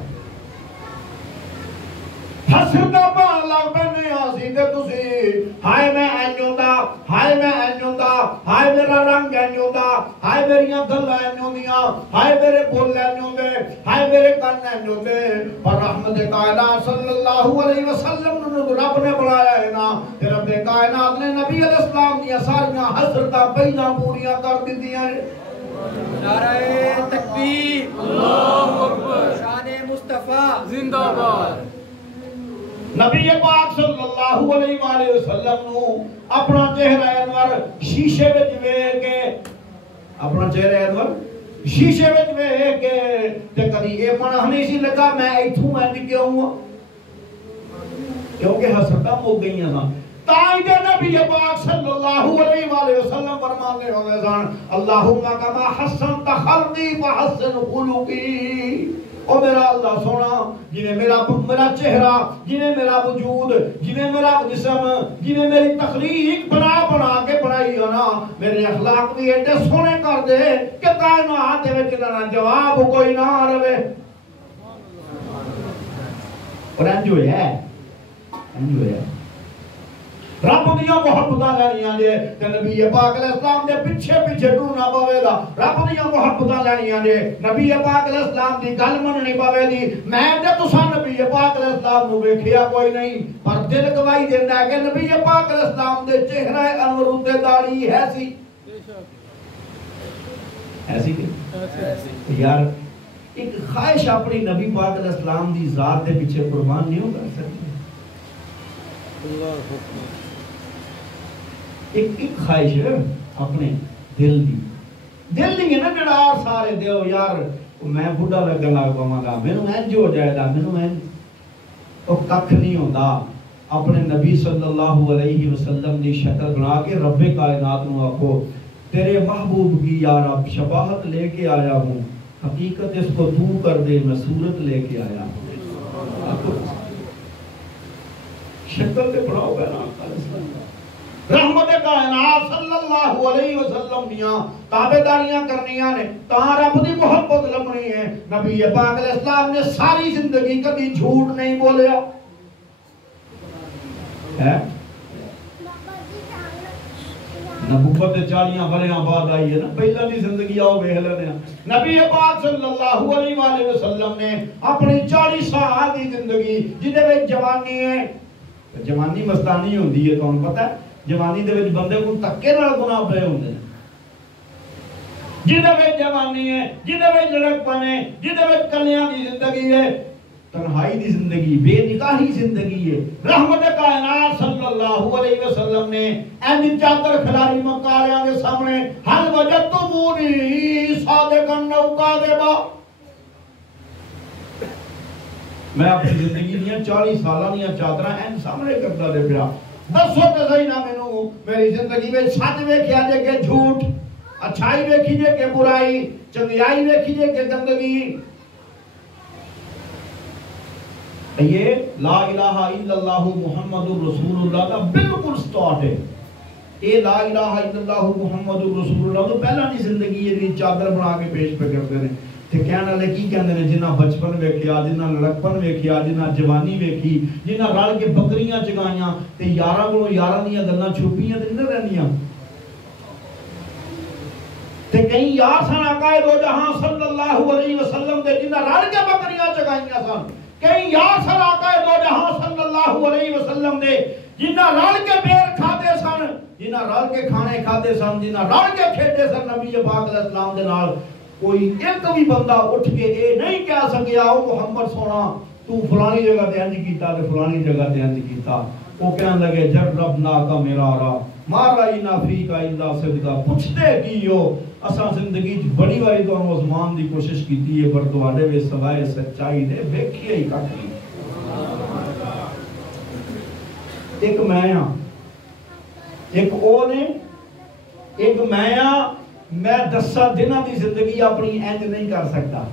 حسرتاں پان لگ پیندے اسی تے تسی ہائے میں انج ہوندا, ہائے میں انج ہوندا, ہائے میرا رنگ انج ہوندا, ہائے میریاں گلاں انج ہوندیاں, ہائے میرے بول انج ہوندے, ہائے میرے کان انج ہوندے. پر رحمت کائنات صلی اللہ علیہ وسلم نو رب نے بنایا ہے نا تے رب کائنات نے نبی علیہ السلام دی ساریاں حسرتاں پہلاں پوریاں کر دتیاں نے. نعرہ تکبیر, اللہ اکبر, شان مصطفیٰ زندہ باد. نبی پاک صلی اللہ علیہ وآلہ وسلم نو اپنا چہرہ انور شیشے وچ ویکھ کے, اپنا چہرہ انور شیشے وچ ویکھ کے تے کدی اے من نہیں سی لگا میں ایتھوں انج کیوں ہوں کیونکہ حسرتاں مک گئیاں سن. تاں دے نبی پاک صلی اللہ علیہ وآلہ وسلم فرماتے ہوئے سن اللہم کما حسنت خلقی فحسن خلقی. او میرا اللہ سونا جنہیں میرا چہرہ, جنہیں میرا وجود, جنہیں میرا جسم, جنہیں میری تخلیق بنا کے بنائی ہے نا میرے اخلاق بھی ایڈے سونے کر دے کہ کائنات وچ نہ جواب کوئی نہ رہے. اور انج ہویا ہے رب دیا محبتاں لینیاں نے تے نبی پاک علیہ السلام دے پیچھے پیچھے ٹرنا پوے گا. رب دیا محبتاں لینیاں نے نبی پاک علیہ السلام دی گل مننی پوے گی. میں تے تساں نبی پاک علیہ السلام نو ویکھیا کوئی نہیں پر دل گواہی دیندا ہے کہ نبی پاک علیہ السلام دے چہرہ انور تے داڑھی ہے سی. ایسی کہ یار ایک خواہش اپنی نبی پاک علیہ السلام دی ذات دے پیچھے قربان نہیں ہو کر سکتی. ایک خواہش ہے اپنے دل دی ہے نا جڑا سارے دیو یار میں بڑھا لگن لگ پواں گا مینوں انج ہو جائے گا مینوں او ککھ نہیں ہوندا. اپنے نبی صلی اللہ علیہ وسلم دی شکل بنا کے رب کائنات نو آکھو تیرے محبوب کی یا رب شباہت لے کے آیا ہوں, حقیقت اس کو تو کر دے میں صورت لے کے آیا ہوں. شکل تے بڑا ہو گیا نا رحمت کائنات صلی اللہ علیہ وسلم دیاں تابعداریاں کرنیاں نے تاں رب دی محبت لبنی ہے. نبی پاک علیہ السلام نے ساری زندگی کبھی جھوٹ نہیں بولیا ہے. نبوت 40 بریاں بعد آئی ہے نا, پہلا دی زندگی آؤ ویکھ لینے. نبی پاک صلی اللہ علیہ وآلہ وسلم نے اپنی 40 سال دی زندگی جدے وچ جوانی ہے, جوانی مستانی ہوندی ہے تانوں پتہ ہے, جوانی دے وچ بندے کو تکے نال گناہ پے ہوندے نے. جدے وچ جوانی ہے, جدے وچ لڑکپن ہے, جدے وچ کلیاں دی زندگی ہے, تنہائی دی زندگی, بے نکاحی زندگی ہے. رحمت کائنات صلی اللہ علیہ وسلم نے این چادر کھلاری مکاریاں دے سامنے حل وجدتمونی صادقاً او کاذبا, میں اپنی زندگی دیاں 40 سالاں دیاں چادراں این سامنے کردا دے پیا. دسو تے صحیح نہ مینوں میری زندگی وچ سچ ویکھیا جے کہ جھوٹ, اچھائی ویکھی جے کہ برائی, چنگیائی ویکھی جے کہ گندگی. یہ لا الہ الا اللہ محمد رسول اللہ کا بالکل سٹارٹ ہے. یہ لا الہ الا اللہ محمد رسول اللہ تو پہلا نہیں زندگی یہ چادر بنا کے پیش پہ کرتے ہیں. تے کہنے والے کی کہندے نے جنہ بچپن ویکھیا, جنہ لڑکپن ویکھیا, جنہ جوانی ویکھی, جنہ رل کے بکریاں چگائیاں تے یاراں کولوں یاراں دیاں گلاں چھپیاں تے نہیں رہندیاں. تے کئی یار سن آقا دو جہاں صلی اللہ علیہ وسلم دے جنہ رل کے بکریاں چگائیاں سن. کئی یار سن آقا دو جہاں صلی اللہ علیہ وسلم دے جنہ رل کے پیر کھاتے سن, جنہ رل کے کھانے کھاتے سن, جنہ رل کے کھیڈے سن نبی پاک علیہ السلام دے نال. کوئی ایک بھی بندہ اٹھ کے اے نہیں کہہ سکیا او محمد سونا تو فلانی جگہ تے انج کیتا تے فلانی جگہ تے انج کیتا. وہ کہن لگے جربنا کا میرا را مارا اینا فی کا الا صدقہ, پوچھتے کی ہو اساں زندگی بڑی واری تو آزمان دی کوشش کیتی ہے پر تواڈے وچ سوائے سچائی دے ویکھیا ہی کٹ نہیں. ایک میں ہاں, ایک او نے, ایک میں ہاں. میں 10 دنوں دی زندگی اپنی اینج نہیں کر سکتا.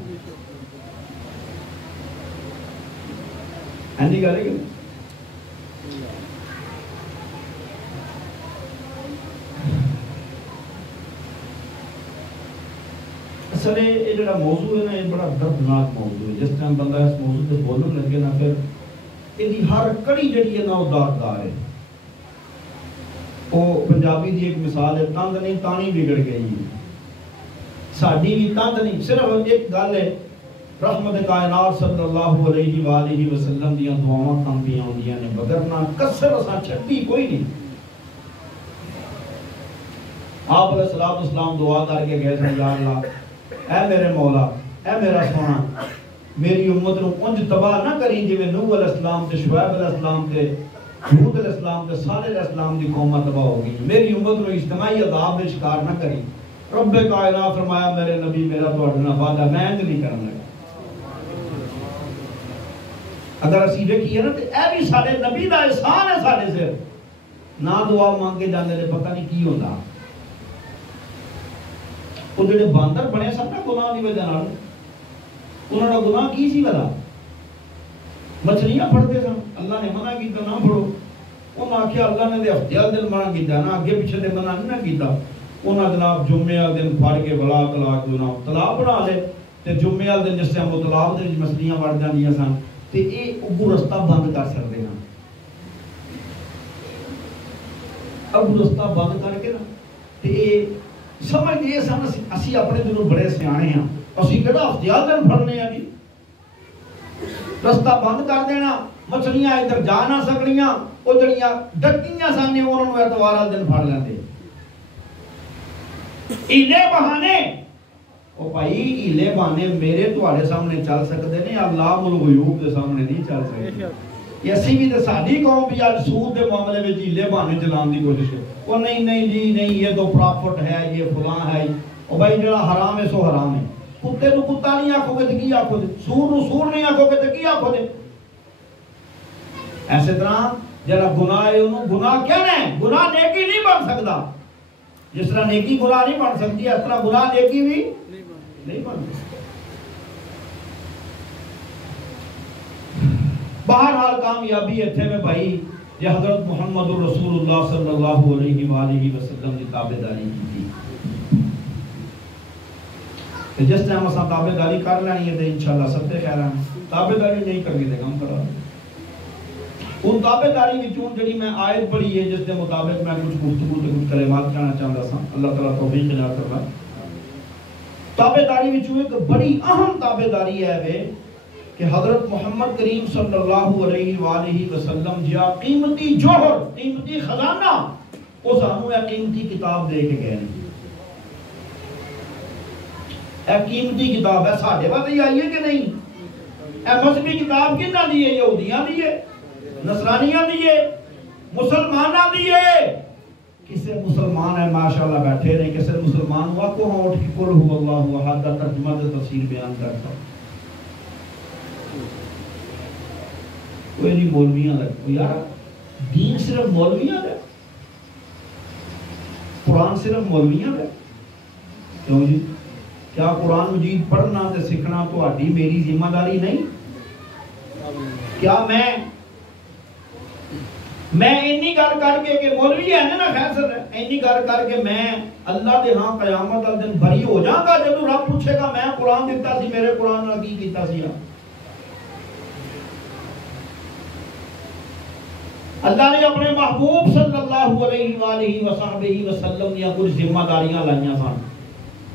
اینجی کرے گا اصل یہ جڑا موضوع ہے نا یہ بڑا دردناک موضوع ہے. جس ٹائم بندہ اس موضوع پہ بولنے لگے نا پھر یہ ہر کڑی جڑی ہے نا وہ داغدار ہے. وہ پنجابی دی ایک مثال ہے, تند نہیں تانی بگڑ گئی. ساڈی بھی تند نہیں, صرف ایک گل ہے رحمت کائنات صلی اللہ علیہ وآلہ وسلم دیاں دعاواں تندیاں ہوندیاں نے وگرنہ کسر اساں چھڈی کوئی نہیں. آپ علیہ الصلوۃ والسلام دعا کر کے گئے سن, یا اللہ اے میرے مولا, اے میرا سونا, میری امت نو انج تباہ نہ کری جویں نوح علیہ السلام تے شعیب علیہ السلام تے حود علیہ السلام تے صالح علیہ السلام دی قوم تباہ ہو گئی. میری امت نو اجتماعی عذاب دے شکار نہ کری. رب کائنات فرمایا میرے نبی میرا تواڈے نال وعدہ میں انج نہیں کرن لگا. اگر اسی ویکھیے نا تے اے بھی سارے نبی دا احسان ہے سارے سر. نہ دعا مانگے جاندے نے پتہ نہیں کی ہوندا. وہ جڑے باندر بنے سن نا گناہ دی وجہ نال, انہاں دا گناہ کی سی والا مچھلیاں پھڑتے سن, اللہ نے منع کیتا نہ پھڑو. انہاں آکھیا اللہ نے دے ہفتے والے دن منع کیتا نا, اگے پیچھے دے منع نہیں کیتا. انہاں جناب جمعے والے دن پھڑ کے بلا طلاق دینا طلاق بنا لے تے جمعے والے دن جس ٹائم وہ طلاق دے وچ مچھلیاں وڑ جاندیاں سن تے اے اگوں رستہ بند کر سکدے ہاں. اب رستہ بند کر کے نا تے سمجھ یہ سن اسی اپنے دنوں بڑے سیانے ہیں، اسی کہڑا ہفتیاں دن پھڑنے ہیں جی، رستہ بند کر دینا، مچھلیاں ادھر جا نہ سکڑیاں، وہ جڑیاں ڈکیاں سامنے انہوں نے اتوارا دن پھڑ لیندے ایلے بہانے۔ او بھائی ایلے بہانے میرے تواڈے سامنے چل سکتے ہیں، اللہ الغیوب دے سامنے نہیں چل سکتے۔ یہ اسی بھی تے ساڈی قوم بھی اج سود دے معاملے وچ ایلے بہانے چلان دی کوشش ہے، وہ نہیں جی نہیں یہ تو پرافٹ ہے، یہ فلاں ہے، او بھائی جڑا حرام ہے سو حرام ہے، کتے نو کتا نہیں آکھو گے تے کی آکھو گے، سور نو سور نہیں آکھو گے تے کی آکھو گے۔ ایسے طرح جڑا گناہ ہے انہوں گناہ کیا ہے، گناہ نیکی نہیں بن سکتا، جس طرح نیکی گناہ نہیں بن سکتی اس طرح گناہ نیکی بھی نہیں بن سکتی۔ بہرحال کامیابی اتھے میں بھائی یہ حضرت محمد رسول اللہ صلی اللہ علیہ وآلہ وسلم کی تابعداری کی تھی، جس ٹائم اساں تابعداری کر لینی ہے تے انشاءاللہ سب تے کہہ رہا ہوں، تابعداری نہیں کرنی تے کم کرا۔ ان تابعداری وچوں جڑی میں آیت پڑھی ہے جس دے مطابق میں کچھ گفتگو تے کچھ کلمات کہنا چاہندا سا، اللہ تعالیٰ توفیق عطا فرمائے۔ تابعداری وچوں ایک بڑی اہم تابعداری ہے وہ کہ حضرت محمد کریم صلی اللہ علیہ وآلہ وسلم جا قیمتی جوہر، قیمتی خزانہ وہ سانو اے قیمتی کتاب دے کے گئے نہیں۔ اے قیمتی کتاب ہے ساڈے واسطے آئی ہے کہ نہیں؟ اے مذہبی کتاب کنا دی ہے؟ یہودیاں دی ہے، نصرانیاں دی ہے، مسلماناں دی ہے۔ کسے مسلمان ہے ماشاءاللہ بیٹھے رہے، کسے مسلمان ہوا کو ہاں اٹھ کے قل هو اللہ احد کا ترجمہ تے تفسیر بیان کرتا کوئی نہیں مولویاں لگ یار دین صرف مولویاں ہے، قرآن صرف مولویاں ہے کیوں جی؟ کیا قرآن مجید پڑھنا تے سکھنا تو آڈی میری ذمہ داری نہیں؟ کیا میں اینی گل کر کے کہ مولوی ہے نا خیسر ہے، اینی گل کر کے میں اللہ دے ہاں قیامت دن بھری ہو جاؤں گا جب رب پوچھے گا میں قرآن دیتا سی میرے قرآن نے کی کیتا سی؟ اللہ نے اپنے محبوب صلی اللہ علیہ وآلہ وسلم نے کچھ ذمہ داریاں لائیاں سن،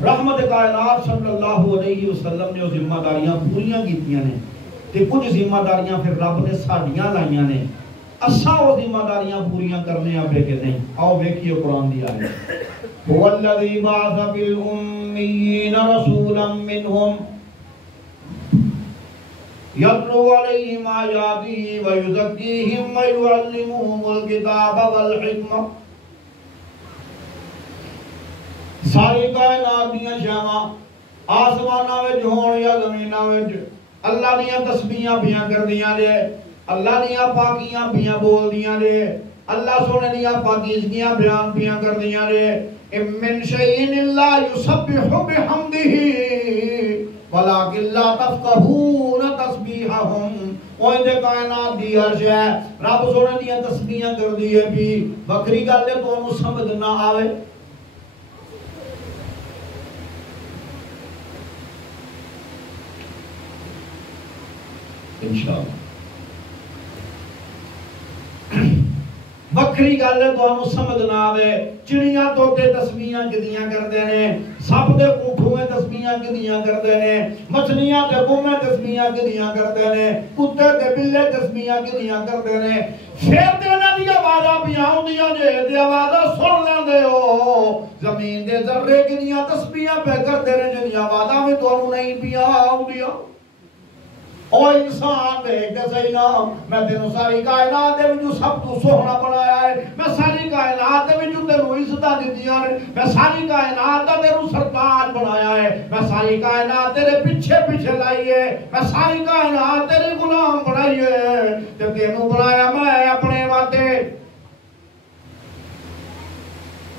رحمت کائنات صلی اللہ علیہ وسلم نے وہ ذمہ داریاں پوریاں کیتیاں نے تے کچھ ذمہ داریاں پھر رب نے ساڈیاں لائیاں نے، اساں وہ ذمہ داریاں پوریاں کرنے آپے کہ نہیں۔ آؤ ویکھیے قرآن دی آیت، هو الذی بعث بالأمیین رسولا منہم یتلو علیہم آیاتہ ویزکیہم ویعلمہم الکتاب والحکمہ۔ ساری کائنات دیاں شاواں آسماناں وچ ہون یا زمیناں وچ اللہ دیاں تسبیحاں بیاں کردیاں نے، اللہ دیاں پاکیاں بیاں بول دیاں نے، اللہ سونے دیاں پاکیزگیاں بیان بیاں کردیاں نے۔ من شیء الا یسبح بحمدہ ولکن لا تفقہون تسبیحہم۔ وہ اندے کائنات دی ہر شے رب سونے دیاں تسبیحاں کردی ہے بھی بکری گل ہے تو انہوں سمجھ نہ آوے۔ انشاءاللہ بکری گل ہے تو ہم سمجھ نہ آوے، چڑیاں توتے تسبیحاں کدیاں کردے نے، سب دے کوٹھویں تسبیحاں کدیاں کردے نے، مچھلیاں تے گومے تسبیحاں کدیاں کردے نے، کتے تے بلے تسبیحاں کدیاں کردے نے، پھر تے انہاں دی آوازاں پیاں ہوندیاں جے تے آوازاں سن لیندے ہو، زمین دے ذرے کدیاں تسبیحاں پہ کردے نے جے آوازاں وی تانوں نہیں پیاں ہوندیاں۔ او انسان دیکھ کے صحیح نا، میں تینوں ساری کائنات دے وچوں سب تو سوہنا بنایا ہے، میں ساری کائنات دے وچوں تینوں عزتاں دتیاں نے، میں ساری کائنات دا تینوں سرتاج بنایا ہے، میں ساری کائنات تیرے پیچھے پیچھے لائی ہے، میں ساری کائنات تیرے غلام بنائی ہے، تے تینوں بنایا میں اپنے واسطے۔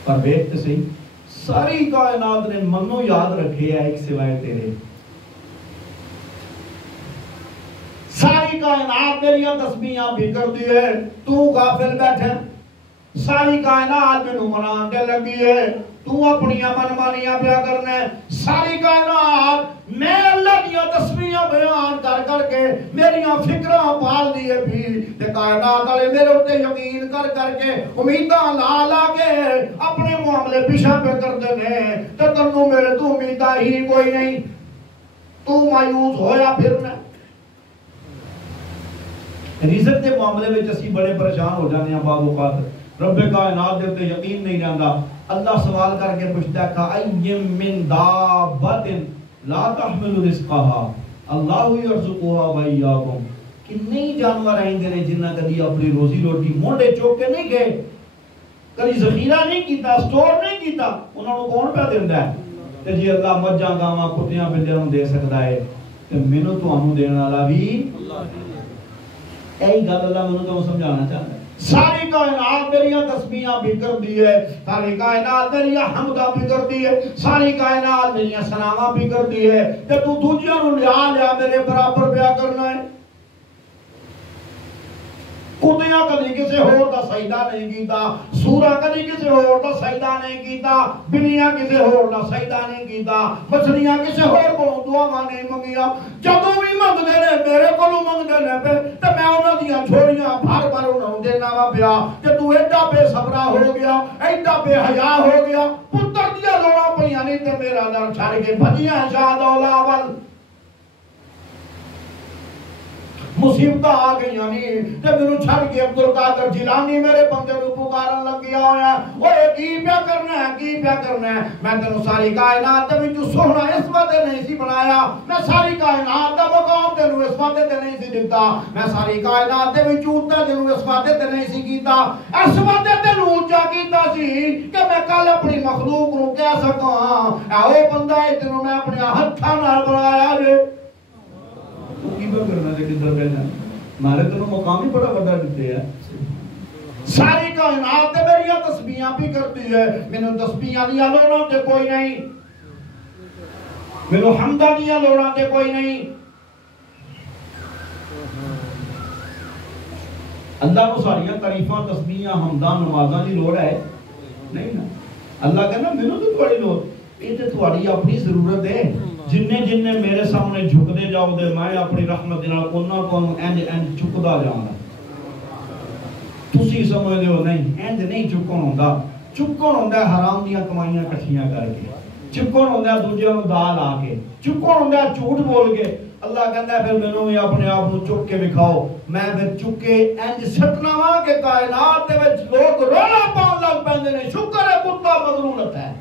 پر دیکھ تے صحیح ساری کائنات نے منو یاد رکھے ہے ایک سوائے تیرے، ساری کائنات میریاں تسبیحاں بھی کر دی ہے، تو غافل بیٹھے، ساری کائنات میں منان دے لگی ہے، تو اپنی من مانیاں پیا کرنے، ساری کائنات میں اللہ دیا تسبیحاں بیان کر کر کے میریاں فکرہ پال دیئے بھی، تے کائنات والے میرے ہوتے یقین کر کے امیداں لا لا کے اپنے معاملے پیچھا پہ کرتے ہیں تے تنوں میرے تو امیداں ہی کوئی نہیں، تو مایوس ہویا پھرنا۔ رزق کے معاملے میں اسی بڑے پریشان ہو جانے ہیں بعض اوقات، رب کائنات دے تے یقین نہیں رہندا۔ اللہ سوال کر کے پوچھتا ہے کہ ایم من دابۃ لا تحمل رزقها اللہ یرزقها وایاکم، کتنے جانور آئندے نے جنہ کدی اپنی روزی روٹی مونڈے چوک کے نہیں گئے، کدی ذخیرہ نہیں کیتا، سٹور نہیں کیتا، انہاں نوں کون پہ دیندا ہے؟ تے جی اللہ مجھاں گاواں کتیاں بندے نوں دے سکدا ہے تے مینوں تانوں دین والا بھی اللہ ہی ہے۔ یہی گل اللہ مینوں تو سمجھانا چاہتا ہے۔ ساری کائنات میریاں تسبیحاں بھی کر دی ہے، ساری کائنات میریاں حمداں بھی کر دی ہے، ساری کائنات میریاں ثناواں بھی کر دی ہے، تے تو دوجیاں نوں لیا میرے برابر پیا کرنا ہے۔ کتیاں کدی کسی ہور دا سجدہ نہیں کیتا، سورا کدی کسی ہور دا سجدہ نہیں کیتا، بلیاں کسی ہور دا سجدہ نہیں کیتا، مچھلیاں کسی ہور کولوں دعاواں نہیں منگیاں، جدوں بھی منگدے نے میرے کولوں منگدے نے پے تے میں انہاں دیاں جھولیاں بھر بھر انہاں نوں دینا وا پیا کہ تو ایڈا بے صبرا ہو گیا، ایڈا بے حیا ہو گیا، پتر دیاں لوڑاں پئیاں نہیں تے میرا در چھڑ کے بھجیاں شاہ دولا ول، مصیبتاں آ گئی نہیں تے مینوں چھڑ کے عبدالقادر جیلانی میرے بندے نوں پکارن لگیا ہویا، اوے کی پیا کرنا ہے، کی پیا کرنا ہے؟ میں تینوں ساری کائنات دے وچوں سوہنا اس واسطے نہیں سی بنایا، میں ساری کائنات دا مقام تینوں اس واسطے تے نہیں سی دتا، میں ساری کائنات دے وچوں اونچا تینوں اس واسطے تے نہیں سی کیتا، اس واسطے تینوں اونچا کیتا سی کہ میں کل اپنی مخلوق نوں کہہ سکاں اے بندہ اے تینوں میں اپنے ہتھاں نال بنایا جے، کرنا سے کدھر کہنا مارے تو مقام ہی بڑا بڑا دیتے ہیں۔ ساری کائنات تے میری تسبیحاں بھی کرتی ہے، مینوں تسبیحاں دیا لوڑاں تے کوئی نہیں، مینوں حمداں دیا لوڑاں تے کوئی نہیں۔ اللہ کو ساریاں تعریفاں تسبیحاں حمداں نمازاں دی لوڑ ہے نہیں نا، اللہ کہنا مینوں تو تھوڑی لوڑ، یہ تے تھوڑی اپنی ضرورت ہے، جننے جننے میرے سامنے جھکدے جاؤ دے میں اپنی رحمت نال انہاں کو اینج چکدا جاواں، تسی سمجھدے ہو نہیں اینج نہیں چکن ہوندا، چکن ہوندا حرام دیاں کمائیاں کٹھیاں کر کے، چکن ہوندا دوجیاں نوں دال آ کے، چکن ہوندا جھوٹ بول کے۔ اللہ کہندا ہے پھر مینوں بھی اپنے آپ نوں چک کے دکھاؤ، میں پھر چک کے اینج سٹنا وا کہ کائنات دے وچ لوگ رولا پاؤن لگ پیندے نے، شکر ہے کتا مغرورت ہے۔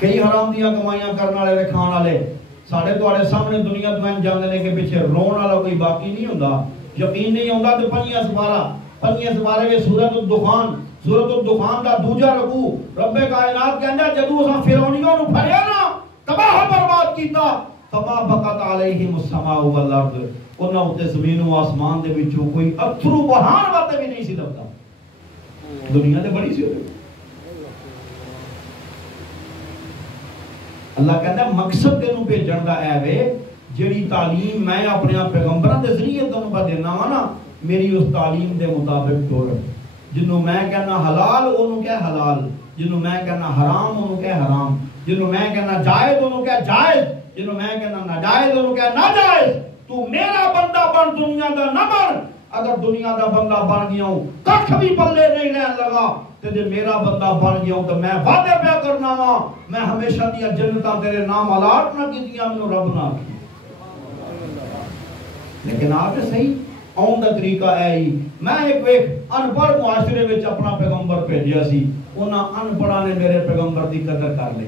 کئی حرام دیاں کمائیاں کرنے والے کھان والے ساڈے تواڈے سامنے دنیا تو این جاندے نے کہ پیچھے رون والا کوئی باقی نہیں ہوندا، یقین نہیں ہوندا تے پنجیاں سپارے وچ سورۃ الدخان دا دوجا رکوع رب کائنات کہندا جدوں اساں فرعونیوں نوں پھڑیا نا تباہ برباد کیتا، فما بقت علیہم السماء والارض، انہاں تے زمین و آسمان دے وچوں کوئی اتھرو بہان واسطے بھی نہیں سی لبدا، دنیا تے بڑی سی ہوئی۔ اللہ کہتا ہے مقصد تینوں بھیجن دا اے وے جڑی تعلیم میں اپنے پیغمبراں دے ذریعے تانوں با دینا وا نا میری اس تعلیم دے مطابق ٹر، جنوں میں کہنا حلال اونوں کہہ حلال، جنوں میں کہنا حرام اونوں کہہ حرام، جنوں میں کہنا جائز اونوں کہہ جائز، جنوں میں کہنا ناجائز اونوں کہہ ناجائز۔ تو میرا بندہ بن دنیا دا نہ بن، اگر دنیا دا بندہ بن گیا ہوں کچھ بھی پلے نہیں رہن لگا تے جے میرا بندہ بن گیا ہوں تو میں وعدے پہ کرنا وا میں ہمیشہ دیا جنتاں تیرے نام الاٹ نہ کیتیاں مینوں رب نہ کی، لیکن آ کے صحیح آن دا طریقہ ہے ہی۔ میں ایک ان پڑھ معاشرے وچ اپنا پیغمبر بھیجیا سی، انہاں ان پڑھاں نے میرے پیغمبر دی قدر کر لی،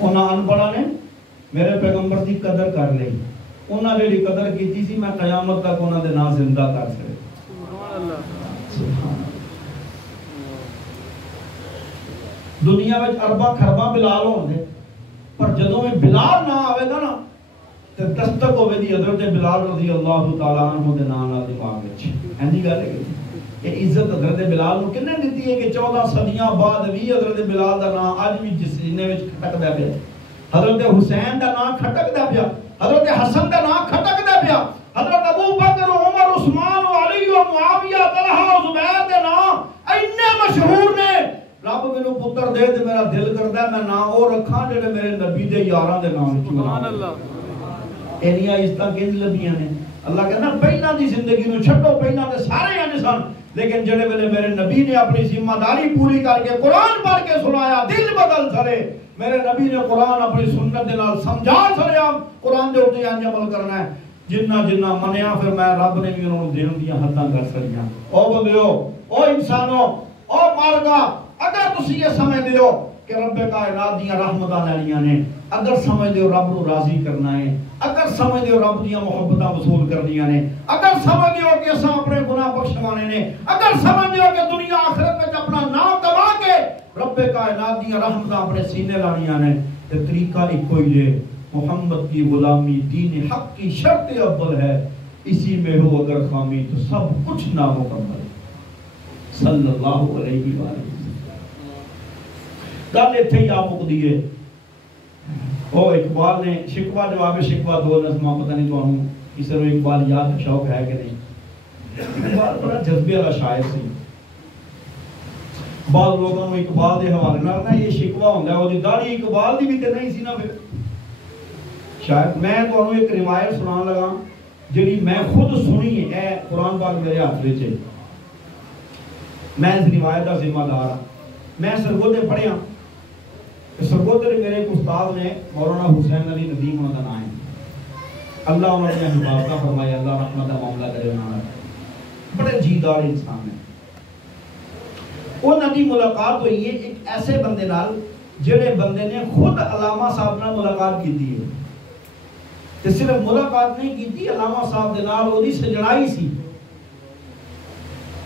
انہاں ان پڑھاں نے میرے پیغمبر دی قدر کر لی، انہاں جڑی قدر کیتی سی میں قیامت تک انہاں دے نام زندہ کر سکے۔ سبحان اللہ۔ دنیا وچ ارباں خرباں بلال ہون دے، پر جدوں میں بلال نہ آوے گا نا تے دستک ہوے دی حضرت بلال رضی اللہ تعالی عنہ دے نام نال دماغ وچ ایندی گل ہے کہ عزت حضرت بلال نو کنے دتی ہے کہ 14 صدیاں بعد بھی حضرت بلال دا نام اج بھی جسینے وچ کھٹکدا پیا، حضرت حسین دا نام کھٹکدا پیا، حضرت حسن دا نام کھٹکدا پیا، حضرت ابو بکر عمر عثمان علی و معاویہ طلحہ و زبیر دے نام اینے مشہور نے۔ رب مینوں پتر دے تے میرا دل کردا ہے میں نام او رکھاں جڑے میرے نبی دے یاراں دے نام وچ۔ سبحان اللہ۔ اینیاں عزتاں کنج لبیاں نے اللہ کہنا پہلا دی زندگی نو چھڈو پہلا تے سارے آنے سن لیکن جڑے ویلے میرے نبی نے اپنی ذمہ داری پوری کر کے قرآن پڑھ کے سنایا دل بدل چھڑے میرے نبی نے قرآن اپنی سنت دے نال سمجھا چھڑیا قرآن دے اوتے انج عمل کرنا ہے جنہ جنہ منیا پھر میں رب نے بھی انہوں نے دین دیاں حداں کر چھڑیاں او بندیو او انسانو او مارگا اگر تسی یہ سمجھ دیو کہ رب کائنات دیاں رحمتاں لیاں نے اگر سمجھ دیو رب نو راضی کرنا ہے اگر سمجھ دیو رب دیاں محبتاں وصول کرنیاں نے اگر سمجھ دیو کہ اساں اپنے گناہ بخشوانے نے اگر سمجھ دیو کہ دنیا آخرت میں اپنا نام کما کے رب کائنات دیاں رحمتاں اپنے سینے لانیاں نے تے طریقہ ایک ہی ہے محمد کی غلامی دین حق کی شرط اول ہے اسی میں ہو اگر خامی تو سب کچھ نامکمل صلی اللہ علیہ وآلہ گل اتھے ہی آپ مکدی ہے او اقبال نے شکوہ جواب شکوہ دو نظمہ پتہ نہیں تو ہوں کسی نے اقبال یاد شوق ہے کہ نہیں اقبال بڑا جذبے والا شاعر سی بعض لوگوں کو اقبال دے حوالے نہ یہ شکوہ ہوندا ہے او دی داڑھی اقبال دی بھی تے نہیں سی نا پھر شاید میں تو انہوں ایک روایت سنان لگا جڑی میں خود سنی ہے قرآن پاک میرے ہاتھ وچ میں اس روایت کا ذمہ دار ہوں میں سرگودے پڑھیا سرگودے میرے ایک استاد نے مولانا حسین علی ندیم انہوں کا نام ہے اللہ انہوں نے حفاظتہ فرمایا اللہ رحمت کا معاملہ کرے انہوں نے بڑے جیدار انسان ہیں انہوں کی ملاقات ہوئی ہے ایک ایسے بندے نال جڑے بندے نے خود علامہ صاحب نال ملاقات کی ہے تے صرف ملاقات نہیں کی تھی علامہ صاحب دے نال اودی سجڑائی سی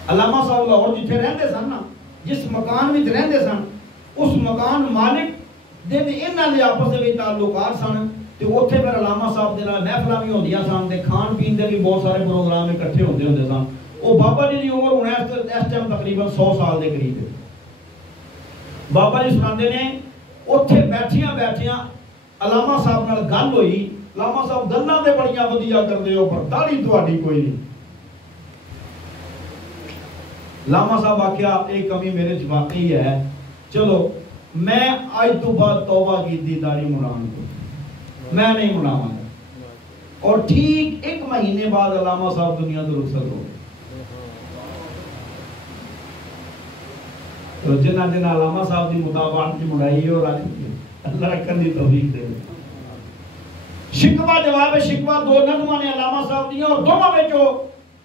علامہ صاحب لاہور جتھے رہندے سن نا جس مکان وچ رہندے سن اس مکان مالک دے انہاں دے آپس دے وچ تعلقات سن تے اوتھے پھر علامہ صاحب دے نال محفلاں وی ہوندیاں سن تے کھان پین دے بھی بہت سارے پروگرام اکٹھے ہوندے سن او بابا جی دی عمر ہن اس ٹائم تقریباً 100 سال دے قریب ہے بابا جی سناندے نے اوتھے بیٹھیاں علامہ صاحب نال گل ہوئی علامہ صاحب گلاں تے بڑیاں ودیاں کردے ہو پر داڑھی تہاڈی کوئی نہیں علامہ صاحب آکھیا ایک کمی میرے چ واقعی ہے چلو میں آج تو بعد توبہ کی دی داڑھی مناون کو میں نہیں مناواں اور ٹھیک ایک مہینے بعد علامہ صاحب دنیا تو رخصت ہو گئے تو جنہ علامہ صاحب دی مطابقت کی مڑائی اور اللہ رکھن دی توفیق دے شکوہ جواب شکوہ دو نظمہ نے علامہ صاحب دیا اور دونوں وچوں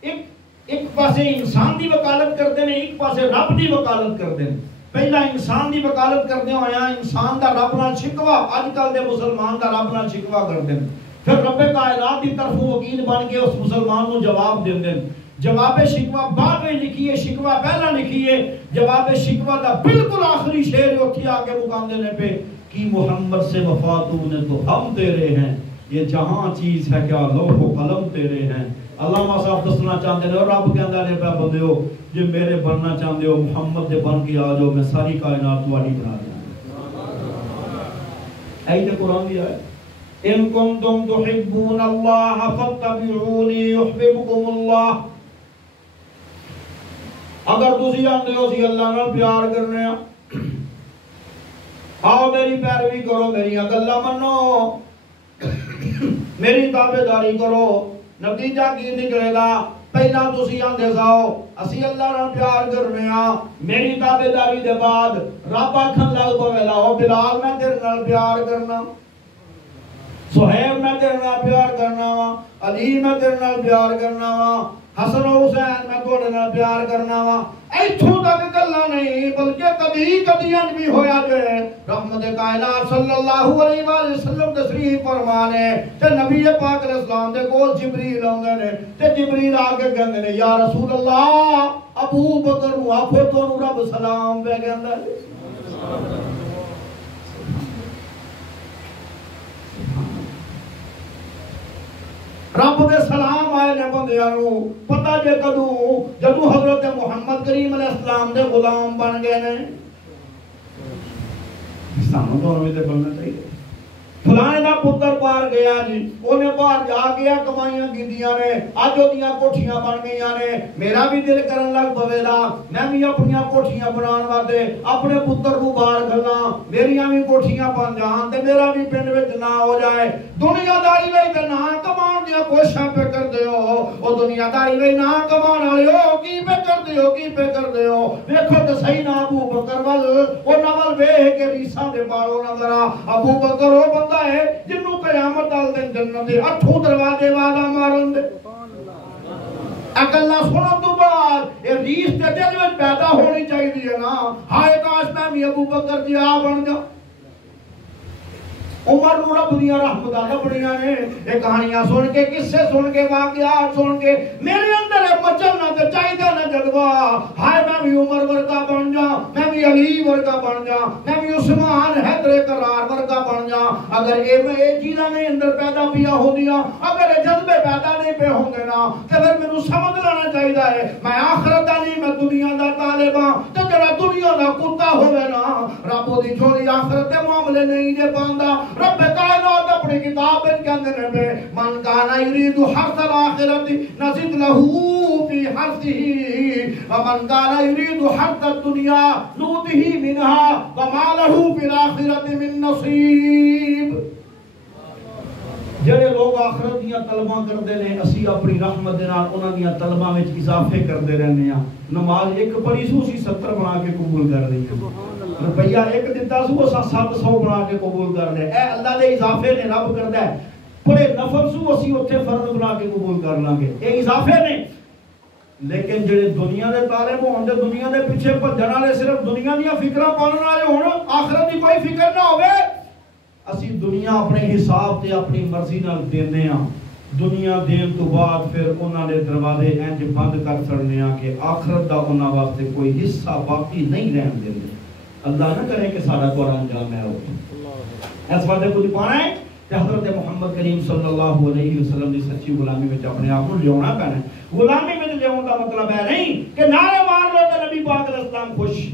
ایک پاسے انسان دی وکالت کرتے ہیں ایک پاسے رب دی وکالت کرتے ہیں پہلا انسان دی وکالت کرتے ہویا انسان دا رب نال شکوہ اج کل دے مسلمان دا رب نال شکوہ کرتے ہیں پھر رب کائنات دی طرف وکیل بن کے اس مسلمان کو جواب دیندے ہیں جواب شکوہ بعد میں لکھیے شکوہ پہلا لکھیے جواب شکوہ دا بالکل آخری شعر اٹھی آگے مقام دینے پہ کہ محمد سے وفا تو نے تو ہم تیرے ہیں یہ جہاں چیز ہے کیا لوح و قلم تیرے ہیں علامہ صاحب دسنا چاہتے ہیں اور رب کے اندر پہ بندے ہو جو میرے بننا چاہتے ہو محمد دے بن کے آ جاؤ میں ساری کائنات تہاڈی بنا دیا ایت قرآن بھی ہے ان کنتم تحبون اللہ فاتبعونی یحببکم اللہ اگر تسی آندے ہو سی اللہ نال پیار کرنے آؤ میری پیروی کرو میری گلاں منو میری تابعداری کرو نتیجہ کی نکلے گا پہلا تسی آندے ساؤ اسی اللہ نال پیار کرنے میری تابعداری دے بعد رب آکھن لگ پوے لاؤ بلال میں تیرے نال پیار کرنا سہیب میں تیرے نال پیار کرنا وا علی میں تیرے نال پیار کرنا وا حسن و حسین میں تھوڑے نال پیار کرنا وا ایتھوں تک گلاں نہیں بلکہ کبھی کبھی انج بھی ہویا جو ہے رحمت کائنات صلی اللہ علیہ وآلہ وسلم تشریف فرمانے تے نبی پاک علیہ السلام دے کول جبریل آندے نے تے جبریل آ کے کہندے نے یا رسول اللہ ابو بکر نو آکھو تو رب سلام پہ کہندا ہے رب دے سلام آئے نے بندیاں نو پتہ جے کدوں جدوں حضرت محمد کریم علیہ السلام دے غلام بن گئے نے سانوں تو انہوں تے بننا چاہیے فلانے دا پتر باہر گیا جی، انہیں باہر جا گیا کمائیاں گیندیاں نے، آج دیاں کوٹھیاں بن گئیاں نے، میرا بھی دل کرن لگ پوے دا میں بھی اپنی کوٹھیاں بنان واسطے اپنے پتر کو باہر گھلاں، میریاں بھی کوٹھیاں بن جان تے میرا بھی پنڈ وچ نہ ہو جائے۔ دنیا داری وچ تے نہ کمان دیاں کوششاں پہ کردے ہو، او دنیا داری وچ نہ کمان والےو کی پہ کردے ہو، کی پہ کردے ہو؟ ویکھو تے صحیح نہ ابو بکر ول او نال ویکھ کے ریساں دے بالوں نظر آ۔ ابو بکر او بندہ ہے جنوں قیامت والے دن جنت دے 8 دروازے والا مارن دے۔ اگلا سنن تو بعد اے ریس تے دل وچ پیدا ہونی چاہیے نا، ہائے کاش میں بھی ابو بکر جی آ بن جا۔ عمر نو رب دیاں رحمتاں لبڑیاں نے، اے کہانیاں سن کے، قصے سن کے، واقعات سن کے میرے اندر مچلنا تے چاہیے نہ جذبہ، ہائے میں بھی عمر ورگا بن جا، میں بھی علی ورگا بن جا، میں بھی عثمان حیدر کرار ورگا بن جا۔ اگر اے چیزاں نے اندر پیدا پیا ہوندیاں، اگر اے جذبے پیدا نہیں پہ ہوندے نا، تے پھر مینوں سمجھ لینا چاہیے ہے میں آخرت دا نہیں، میں دنیا دا طالب ہاں، تے جڑا دنیا دا کتا ہوے نا رب دی جھولی آخرت دے معاملے نہیں دے پاندا۔ رب کائنات اپنی کتاب کے اندر ہے من کان یرید حرث الاخرۃ نزد له فی حرثه ومن کان یرید حرث الدنیا نؤتہ منها وما له فی الاخرۃ من نصیب۔ جڑے لوگ آخرت دیاں طلباں کردے نے، اسی اپنی رحمت دے نال انہاں دیاں طلباں وچ اضافے کردے رہنے ہاں۔ نماز ایک پڑھی سو اسی 70 بنا کے قبول کر لئی، روپیہ ایک دیتا سو اساں 700 بنا کے قبول کر لے۔ اے اللہ دے اضافے نے رب کردا ہے، پڑے نفل سو اسی اوتھے فرض بنا کے قبول کر لیں گے، اے اضافے نے۔ لیکن جڑے دنیا دے طالب ہون دے دنیا دے پیچھے بھجن والے، صرف دنیا دیاں فکراں پالن والے ہون، آخرت دی کوئی فکر نہ ہوے، اسی دنیا اپنے حساب تے اپنی مرضی نال دیندے ہاں، دنیا دین تو بعد پھر انہاں نے دروازے انج بند کر چھڑنے ہاں کہ آخرت دا انہاں واسطے کوئی حصہ باقی نہیں رہن دیندے۔ اللہ نہ کرے کہ سارا قرآن جامع ہو۔ اس واسطے کچھ پانا ہے کہ حضرت محمد کریم صلی اللہ علیہ وسلم دی سچی غلامی میں اپنے آپ کو لیانا پینا ہے۔ غلامی میں لیاون دا مطلب ہے نہیں کہ نعرے مار لو تے نبی پاک علیہ السلام خوش۔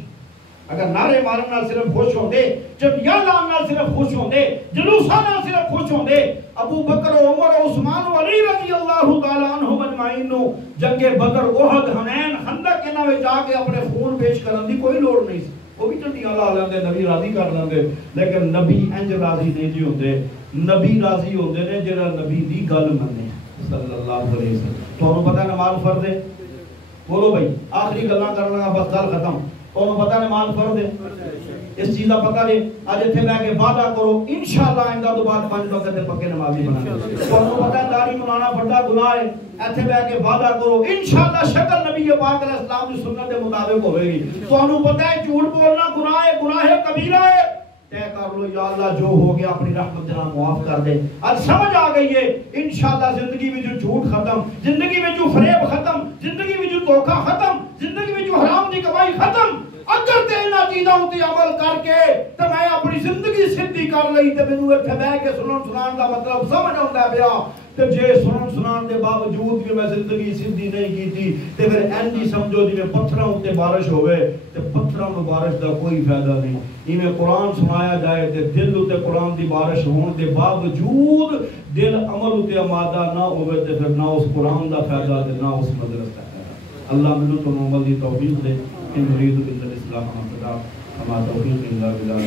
اگر نعرے مارن نال صرف خوش ہوندے، چٹیاں لان نال صرف خوش ہوندے، جلوساں نال صرف خوش ہوندے، ابو بکر و عمر و عثمان و علی رضی اللہ تعالی عنہم اجمعین نو جنگ بدر، احد، حنین، خندق انہاں وچ آ کے اپنے خون پیش کرن دی کوئی لوڑ نہیں سی۔ وہ بھی چٹیاں لا لیندے، نبی راضی کر لیندے، لیکن نبی انج راضی نہیں جی ہوندے۔ نبی راضی ہوندے نے جڑا نبی دی گل مننے صلی اللہ علیہ وسلم۔ تانوں پتہ ہے نماز فرض ہے؟ بولو بھائی، آخری گلاں کرنا بس گل ختم۔ تانوں پتہ ہے نماز فرض ہے؟ اس چیز کا پتہ نہیں، اج ایتھے بیٹھ کے وعدہ کرو انشاءاللہ آئندہ تو بعد 5 وقت دے پکے نمازی بنانا۔ تانوں پتہ ہے داڑھی منانا بڑا گناہ ہے، ایتھے بیٹھ کے وعدہ کرو انشاءاللہ شکل نبی پاک علیہ السلام کی سنت کے مطابق ہوے گی۔ تانوں پتہ ہے جھوٹ بولنا گناہ ہے، گناہ کبیرہ ہے، طے کر لو یا اللہ جو ہو گیا اپنی رحمت جناب معاف کر دے۔ آج سمجھ آ گئی ہے انشاءاللہ زندگی میں جو جھوٹ ختم، زندگی میں جو فریب ختم، زندگی میں جو دھوکہ ختم، زندگی میں جو حرام دی کمائی ختم۔ اگر تے انہاں چیزاں تے عمل کر کے تے میں اپنی زندگی سیدھی کر لئی تے مینوں ایتھے بیٹھ کے سنان دا مطلب سمجھ آوندا پیا تے جے سنان دے باوجود کہ میں زندگی سیدھی نہیں کیتی تے پھر اینجی سمجھو جویں پتھراں تے بارش ہوے تے پتھراں نوں بارش دا کوئی فائدہ نہیں۔ ایویں قرآن سنایا جائے تے دل تے قرآن دی بارش ہون دے باوجود دل عمل تے آمادہ نہ ہوے تے پھر نہ اس قرآن دا فائدہ تے نہ اس مدرسے دا فائدہ۔ اللہ مینوں تو عمل دی توفیق دے۔ ان نريد الا الاصلاح ما استطعت وما توفيقي الا بالله